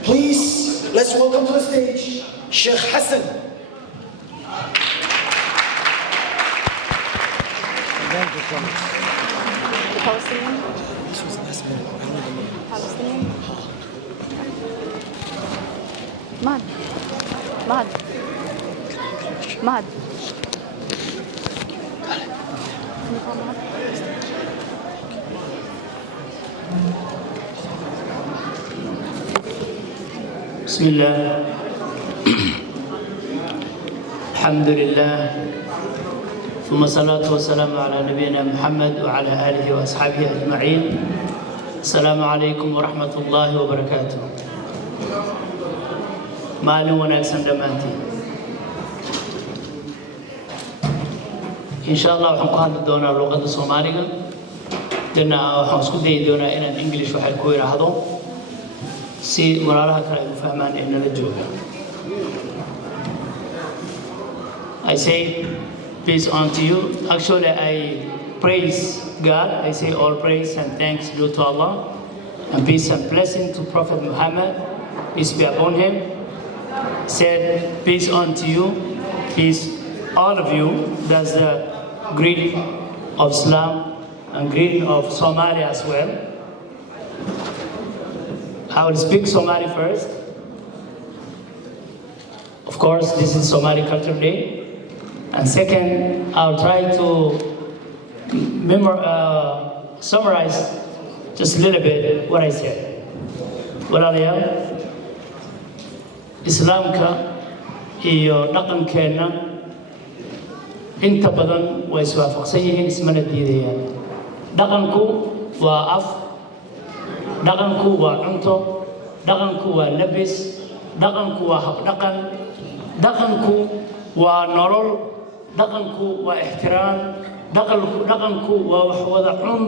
Please, let's welcome to the stage, Sheikh Hassan. Palestinian? Palestinian? Mahad. Mahad. Mahad. بسم الله الحمد لله ثم الصلاة والسلام على نبينا محمد وعلى آله وأصحابه أجمعين. السلام عليكم ورحمة الله وبركاته. مالي ونكسن دماتي إن شاء الله وحنقال دونا اللغة الصومالية لأن حنسكو دي دونا إن الإنجليش وحيكوي راحضو si walaalaha kale ay u fahmaan ee nala jooga. I say peace unto you. Actually, I praise God. I say all praise and thanks due to Allah, and peace and blessing to Prophet Muhammad, peace be upon him. Said peace unto you, peace all of you. That's the greeting of Islam and greeting of Somalia as well. I will speak Somali first. Of course, this is Somali Culture Day. And second, I'll try to summarize just a little bit what I said. Walaalayaal, Islaamka iyo dhaqankeena inta badan way iswaafaqsan yihiin, ismana diidayaan. Dhaqanku waa af, dhaqanku waa cunto, dhaqanku waa labis, dhaqanku waa habdhaqan, dhaqanku waa nolol, dhaqanku waa ixtiraam, dhaqanku waa wax wada cun,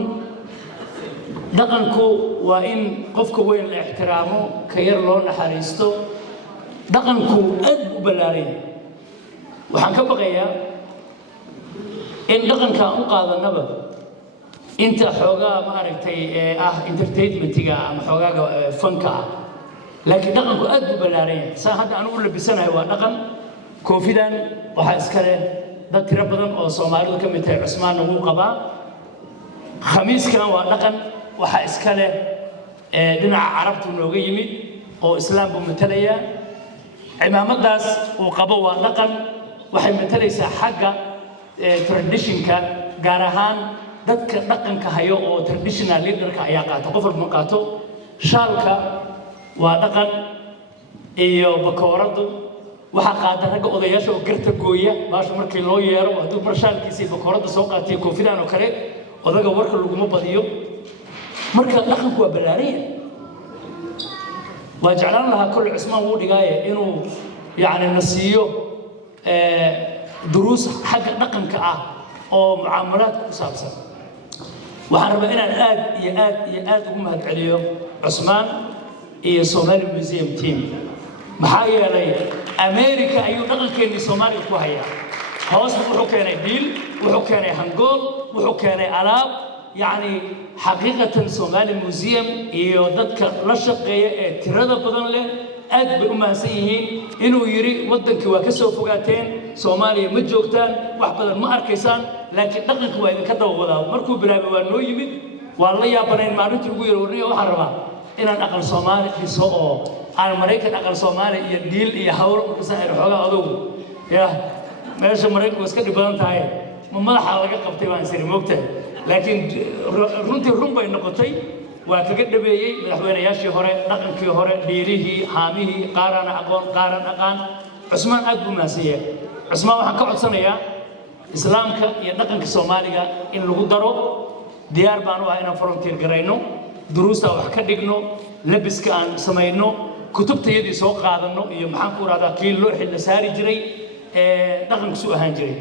dhaqanku waa in qofka weyn la ixtiraamo, ka yar loo naxariisto, dhaqanku aad u ballaaran. Waxaan ka baqayaa in dhaqanka aan u qaadanaba inta xoogaa maaragtay entertainmentiga ama xoogaaga fanka ah laakiin dhaqanku aad buu ballaaran yahay saa hadda anigu u labisanahay waa dhaqan koofidan waxaa iska leh dad tiro badan oo soomaalidu ka mid tahay cusmaanna wuu qabaa khamiiskan waa dhaqan waxaa iska leh dhinaca carabtu nooga yimid oo islaam buu matalayaa cimaamadaas uu qabo waa dhaqan waxay matalaysaa xagga traditionka gaar ahaan dadka dhaqanka hayo oo traditional leaderka ayaa qaata qof walba ma qaato shaalka waa dhaqan iyo bakooradu waxaa qaata ragga odayaasha oo garta gooya baasha markii loo yeero hadduu mar shaalkiisii bakoorada soo qaatiyo koofidaan oo kale odaga warka laguma badiyo marka dhaqanku waa ballaaraya waa jeclaan lahaa kolle cusmaan wuu dhigaaye inuu yacni na siiyo duruus xagga dhaqanka ah oo mucaamalaadka ku saabsan waxaan rabaa inaan aad iyo aad iyo aad ugu mahadceliyo cusmaan iyo Somali Museum team maxaa yeelay America ayuu dhaqankeennii Soomaaliga ku hayaa hoos wuxuu keenay biil wuxuu keenay hangool wuxuu keenay alaab يعني حقيقة Somali Museum iyo dadka la shaqeeya ee tirada badan leh aad bay u mahadsanyihiin inuu yiri wadankii waa ka soo fogaateen Soomaaliya ma joogtaan wax badan ma arkaysaan laakiin dhaqanku waa idinka daba wadaa markuu bilaabay waa noo yimid waa la yaabanayn maalintii ugu yeeray waxaan rabaa inaan aqal Soomaali dhiso oo aan Mareykan aqal Soomaali iyo diil iyo hawl markaas ay xoogaa adogu yaa meesha Mareykanku iska dhiban tahay ma madaxa laga qabtay waan sir moogtahay laakiin runtii run bay noqotay waa kaga dhabeeyay madaxweynayaashii hore dhaqankii hore dhiirihii haamihii qaarana aqoon qaaran aqaan cusmaan aad buu maasiyay cusmaan waxaan ka codsanayaa islaamka iyo dhaqanka Soomaaliga in lagu daro diyaar baan u ahay inaan frontier garayno duruusta wax ka dhigno labiska aan samayno kutubtayadii soo qaadano iyo maxaan ku raada kii loo xil saari jiray dhaqanku soo ahaan jiray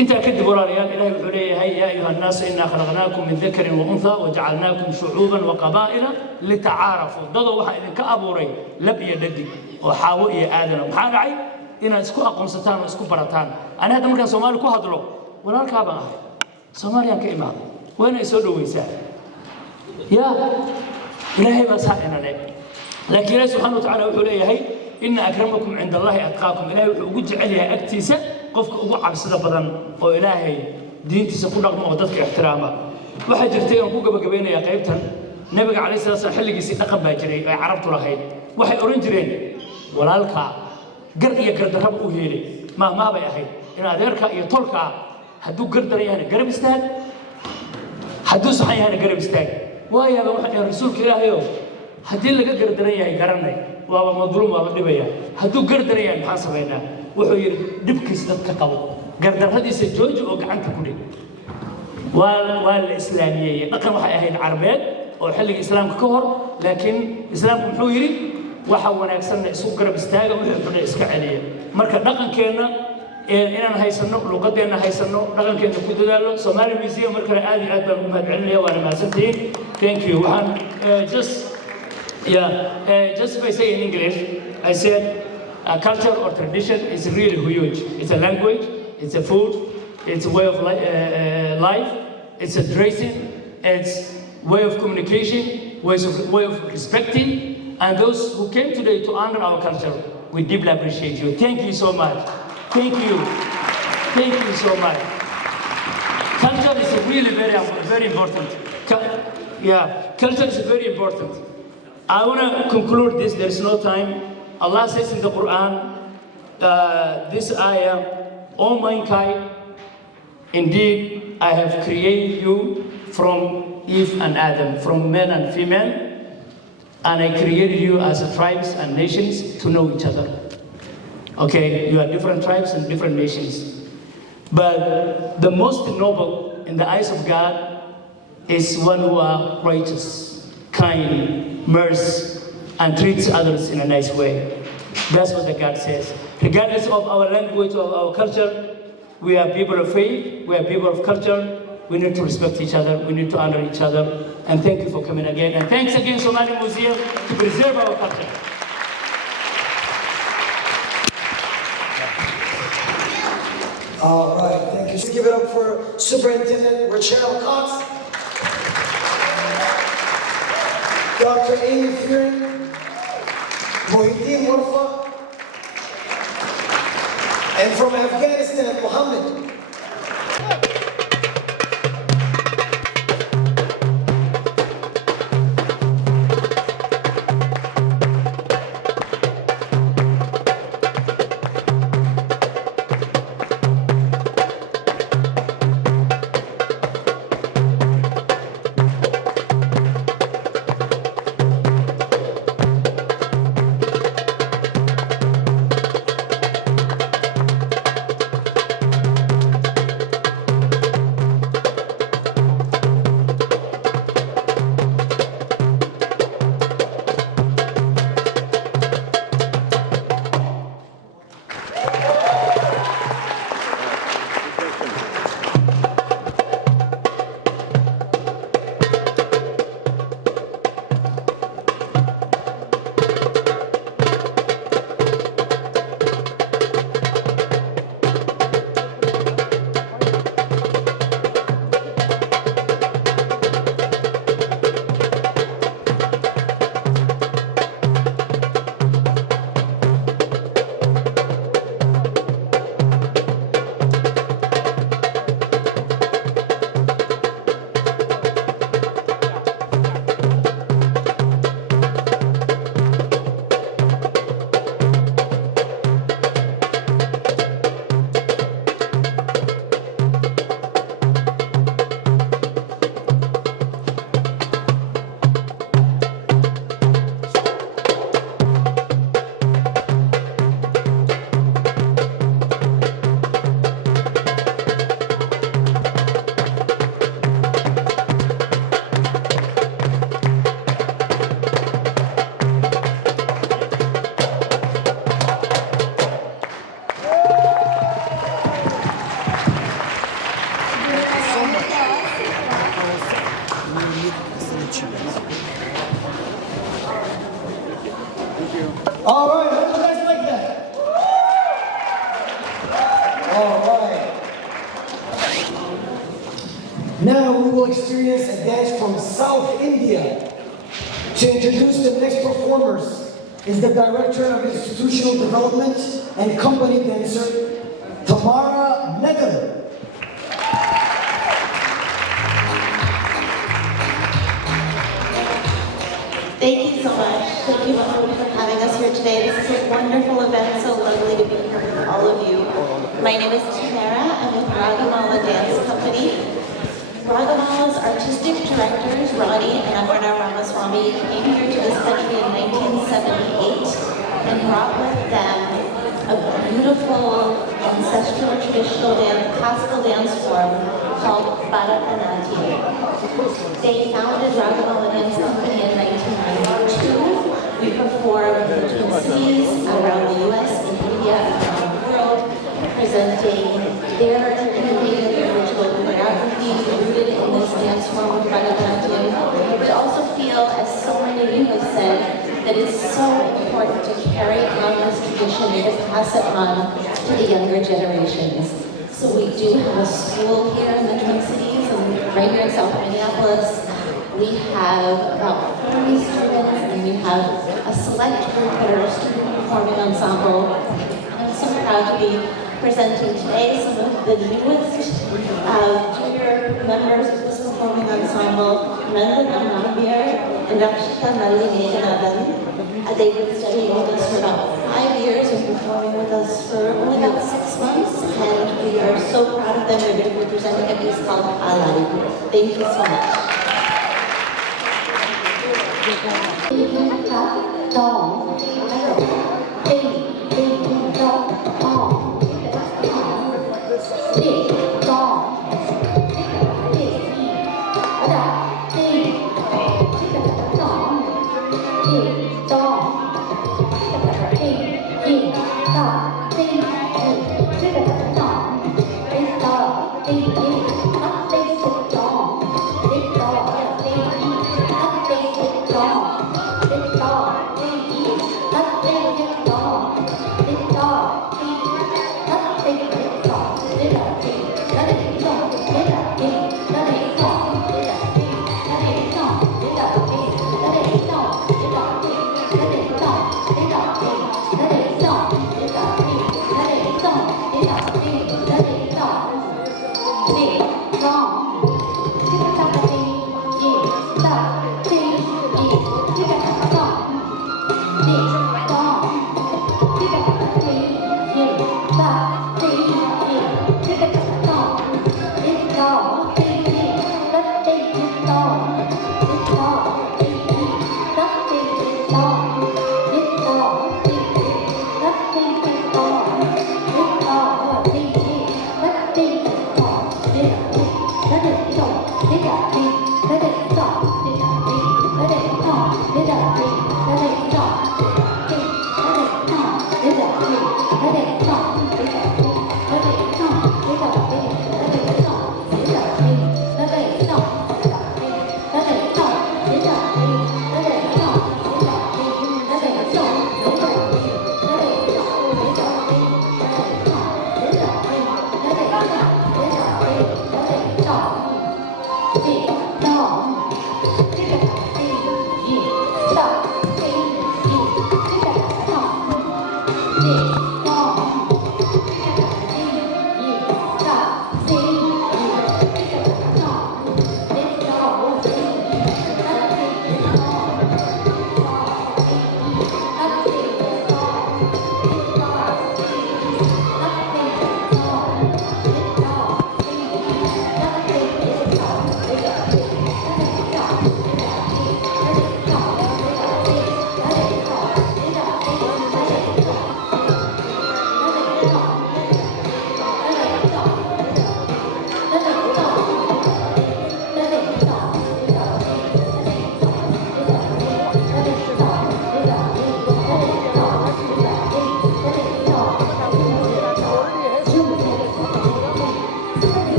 انت كدب وراليان الهي وحليه يا ايها الناس انا خلقناكم من ذكر وانثى وجعلناكم شعوبا وقبائل لتعارفوا ضد waxa idin ka abuuray lab iyo dhadig oo xaawo iyo aadan maxaa dhacay inaad isku aqoonsataan oo isku barataan ana hadda markaan Soomaali ku hadlo walaalka baan ahay Soomaaliyan ka imaado waana soo dhaweysaa ya ilaahay baa saacina laakiin ilaahay subhanahu wa ta'ala wuxuu leeyahay inna akramakum 'inda Allahi atqaakum ilaahay wuxuu ugu jecel yahay agtiisa qofka ugu cabsida badan oo ilaahay diintiisa ku dhaqmo oo dadka ixtiraama waxa jirtay oo ku gabagabeynaya qaybtan nabiga kaleey salaam xilligiisa dhaqan baa jiray ay carabtu lahayd waxay oran jireen walaalka gar iyo gardarraba u heelay ma bay ahayd in adeerka iyo tolka hadduu gardar yahay garab istaag hadduu saxan yahay garab istaag waayaaba waxa rasuulka ilaahayo haddii laga gardaran yahay garanay waaba madluum waa la dhibaya hadduu gardaran yahay maxaan sameynaa wuxuu yiri dibkiis dadka qabo gardarradiisa jooji oo gacanta ku dhig waa la islaamiyay dhaqan waxay ahayd carabeed oo xilliga islaamka ka hor laakiin islaamku wuxuu yiri waxa wanaagsan isku garab istaaga wuxuu xun iska celiya marka dhaqankeena inaan haysano luqadeena haysano dhaqankeena ku dadaalo Somali Museum marka aad iyo aad baan u mahadcelinayaa waana mahadsantihiin thank you waxaan just by saying in English I said culture or tradition is really huge. It's a language, it's a food, it's a way of life, it's a dressing, it's way of communication, way of respecting. And those who came today to honor our culture, we deeply appreciate you. Thank you so much. Thank you. Thank you so much. Culture is really very important. Culture is very important. I want to conclude this. There's no time. Allah says in the Quran, this ayah, O mankind, indeed I have created you from Eve and Adam, from men and female, and I created you as tribes and nations to know each other. Okay, you are different tribes and different nations. But the most noble in the eyes of God is one who are righteous, kind, merciful, and treats others in a nice way. That's what the God says. Regardless of our language or our culture, we are people of faith, we are people of culture, we need to respect each other, we need to honor each other. And thank you for coming again. And thanks again, Somali Museum, to preserve our culture. All right, thank you. Give it up for Superintendent Rochelle Cox, Dr. Amy Fearing, Mohideen Warfa, and from Afghanistan, Mohammed. All right, how do you guys like that? All right. Now we will experience a dance from South India. To introduce the next performers is the Director of Institutional Development and Company Dancer, Tamara Nagar. Thank you so much. Thank you everyone for having us here today. This is a wonderful event, so lovely to be here with all of you. My name is Tamara. I'm with Ragamala Dance Company. Ragamala's artistic directors, Roddy and Aparna Ramaswamy, came here to this country in 1978 and brought with them a beautiful ancestral traditional dance, classical dance form called Bharatanatyam. They founded Ragamala Dance Company in 1992. We performed in the Twin Cities, around the US, in India, and around the world, presenting their innovative original choreography rooted in this dance form of Bharatanatyam. But also feel, as so many of you have said, that it's so important to carry on this tradition and to pass it on to the younger generations. So we do have a school here in the Twin Cities, and right here in South Minneapolis. We have about 40 students, and we have a select group that are a student performing ensemble. I'm so proud to be presenting today some of the newest junior members of this performing ensemble, Nanda Nambir and Rakshita Nalini. They've been studying with us for about 5 years and performing with us for only about 6 months, and we are so proud of them. They're going to be presenting a piece called Alai. Thank you so much. Thank you.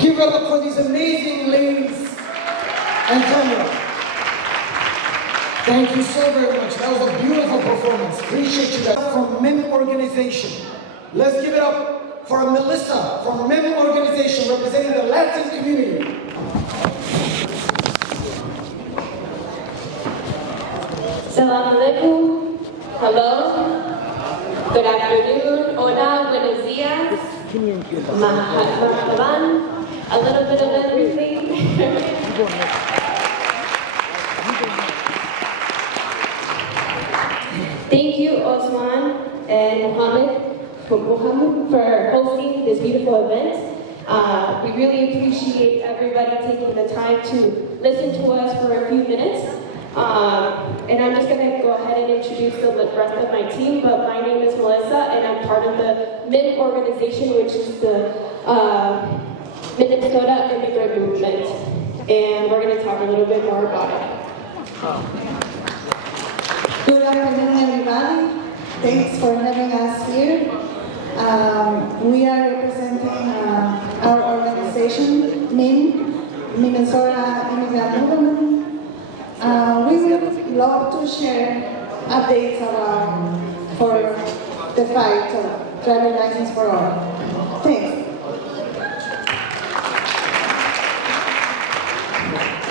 Give it up for these amazing ladies and Tamara. Thank you so very much. That was a beautiful performance. Appreciate you guys. From MIM organization. Let's give it up for Melissa from MIM organization representing the Latin community. Assalamu alaikum. Hello. Good afternoon. Hola. Buenos dias. Marhaban. A little bit of everything. Thank you, Osman and Mohammed, for hosting this beautiful event. We really appreciate everybody taking the time to listen to us for a few minutes. And I'm just going to go ahead and introduce the rest of my team, but my name is Melissa, and I'm part of the MIM organization, which is the Minnesota Immigrant Movement. And we're going to talk a little bit more about it. Good afternoon, everybody. Thanks for having us here. We are representing our organization, MIM, Minnesota Immigrant Movement. We would love to share updates for the fight of driving license for all. Thanks.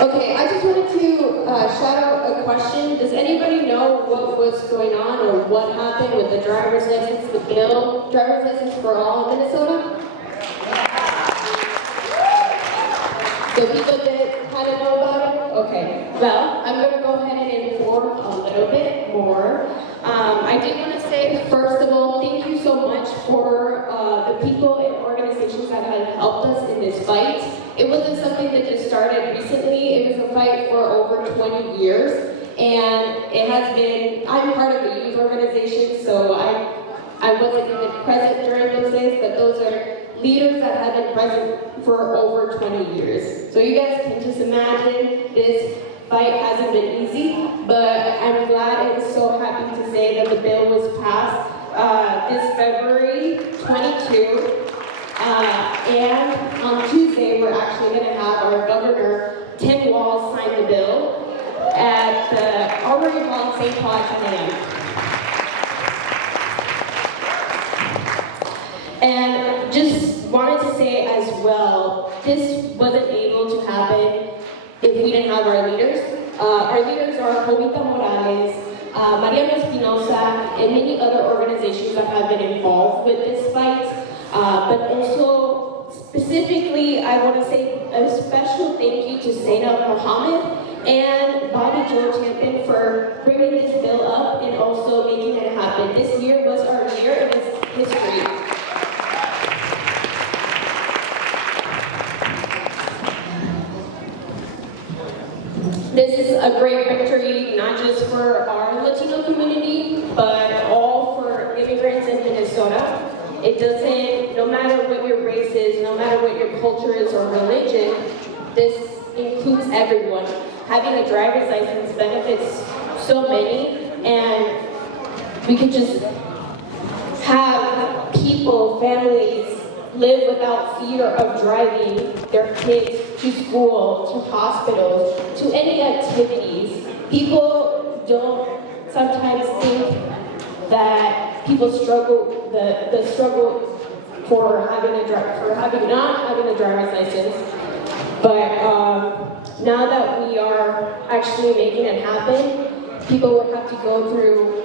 Okay, I just wanted to shout out a question. Does anybody know what was going on or what happened with the driver's license, the bill, driver's license for all in Minnesota? So people did kind of know about it? Okay, well, I'm going to go ahead and inform a little bit more. I did want to say, first of all, thank you so much for the people and organizations that have helped us in this fight. It wasn't something that just started recently. It was a fight for over 20 years. And it has been, I'm part of the youth organization, so I wasn't even present during those days, but those are leaders that have been present for over 20 years. So you guys can just imagine this fight hasn't been easy, but I'm glad and so happy to say that the bill was passed this February 22. And on Tuesday, we're actually going to have our governor, Tim Walz, sign the bill at the Armory Hall in St. Paul at 10 a.m. And just wanted to say as well, this wasn't able to happen if we didn't have our leaders. Our leaders are Jovita Morales, Mariana Espinosa, and many other organizations that have been involved with this fight. But also, specifically, I want to say a special thank you to Zainab Mohammed and Bobby Joe Champion for bringing this bill up and also making it happen. This year was our year in its history. This is a great victory, not just for our Latino community, but all for immigrants in Minnesota. It doesn't, no matter what your race is, no matter what your culture is or religion, this includes everyone. Having a driver's license benefits so many, and we could just have people, families, live without fear of driving their kids to school, to hospitals, to any activities. People don't sometimes think that people struggle, the struggle for not having a driver's license. But now that we are actually making it happen, people will have to go through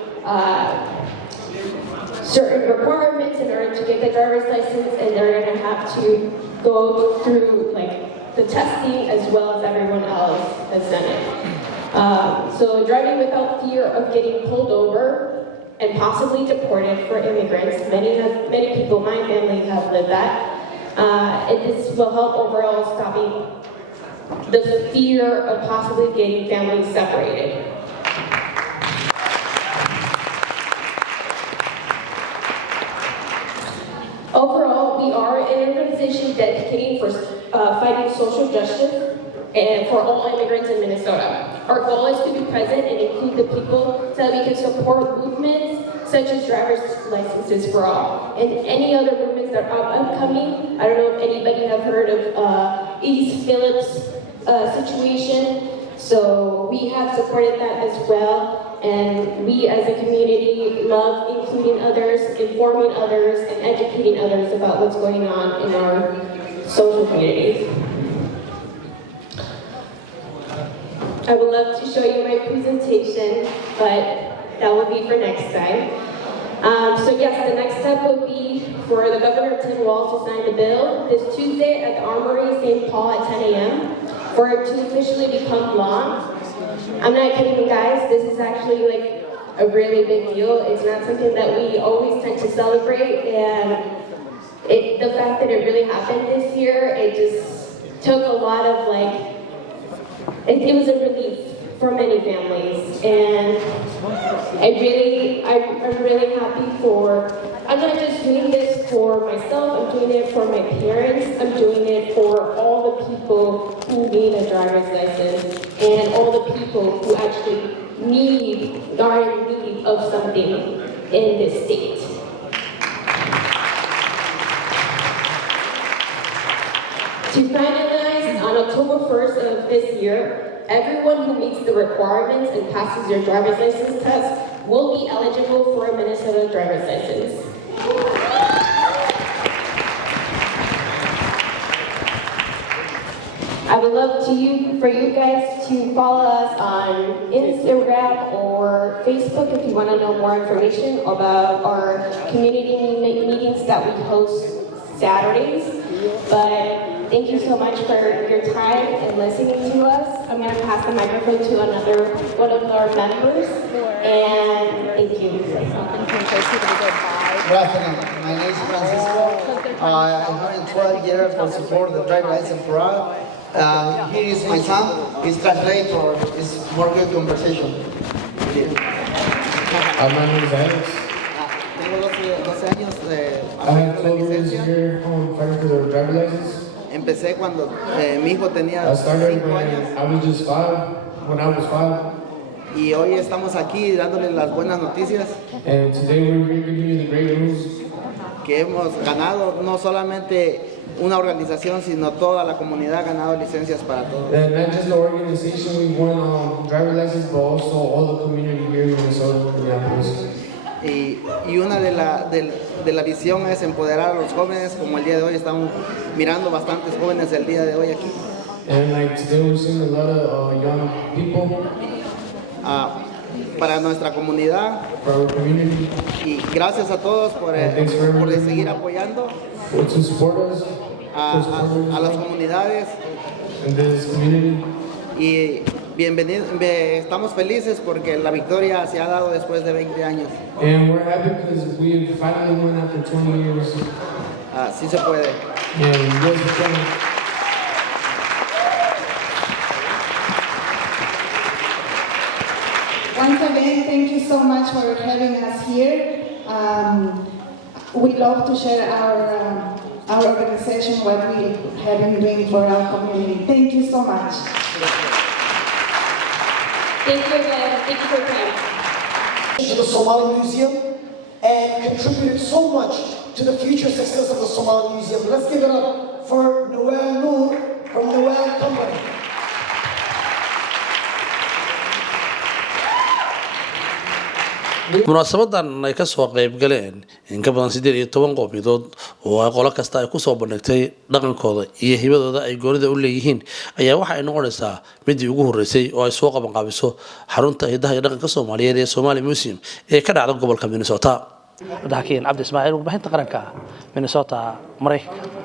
certain requirements in order to get the driver's license, and they're going to have to go through like the testing as well as everyone else has done it. So driving without fear of getting pulled over and possibly deported for immigrants. Many people, my family, have lived that. And this will help overall stopping the fear of possibly getting families separated. Overall, we are an organization dedicated for fighting social justice and for all immigrants in Minnesota. Our goal is to be present and include the people so that we can support movements such as driver's licenses for all and any other movements are upcoming. I don't know if anybody have heard of East Phillips situation. So we have supported that as well. And we as a community love including others, informing others, and educating others about what's going on in our social communities. I would love to show you my presentation, but that will be for next time. So yes, the next step would be for the Governor Tim Walz to sign the bill this Tuesday at the Armory, St. Paul at 10 a.m. for it to officially become law. I'm not kidding you guys, this is actually like a really big deal. It's not something that we always tend to celebrate, and the fact that it really happened this year, it just took a lot of it was a relief for many families, and I'm really happy I'm not just doing this for myself, I'm doing it for my parents, I'm doing it for all the people who need a driver's license, and all the people who actually are in need of something in this state. To finalize, on October 1st of this year, everyone who meets the requirements and passes their driver's license test will be eligible for a Minnesota driver's license. I would love for you guys to follow us on Instagram or Facebook if you want to know more information about our community meetings that we host Saturdays. But thank you so much for your time and listening to us. I'm going to pass the microphone to one of our members. And thank you. Good afternoon. My name is Francisco. I'm having 12 years for support the driver license for all. Here is my son. He's translator. It's more good conversation. My name is Alex. Tengo 12 años I have 12 years here fighting for the driver license. Empecé cuando mi hijo tenía I started 5 when años. I was just 5, when I was 5. Y hoy estamos aquí dándole las buenas noticias. And today we're giving you the great news. Que hemos ganado no solamente una organización, sino toda la comunidad ha ganado licencias para todos. And not just the organization, we won driver license, but also all the community here in Minnesota, Minneapolis. Y una de la visión es empoderar a los jóvenes, como el día de hoy estamos mirando bastantes jóvenes el día de hoy aquí. And today we're seeing a lot of young people. Para nuestra comunidad. For our community. Y gracias a todos por seguir apoyando to support us, a las comunidades. In this community. Y bienvenidos, estamos felices porque la victoria se ha dado después de 20 años. And we're happy because we finally won after 20 years. Sí se puede. And yes, we can. Once again, thank you so much for having us here. We love to share our organization, what we have been doing for our community. Thank you so much. Thank you again. Thank you for your time. To the Somali Museum and contributed so much to the future success of the Somali Museum. Let's give it up for Noel Noor from Noel Company. munaasabadan ay ka soo qayb galeen in ka badan 18 qowmiyadood oo ay qolo kasta ay ku soo bandhigtay dhaqankooda iyo hibadooda ay goonida u leeyihiin ayaa waxa ay noqonaysaa midii ugu horeysay oo ay soo qaban qaabiso xarunta hidaha iyo dhaqanka Soomaaliyeed ee Somali Musuem ee ka dhacda gobolka Minnesota. Dahakiin Cabdi Ismaaciil warbaahinta qaranka Minnesota Mareykanka.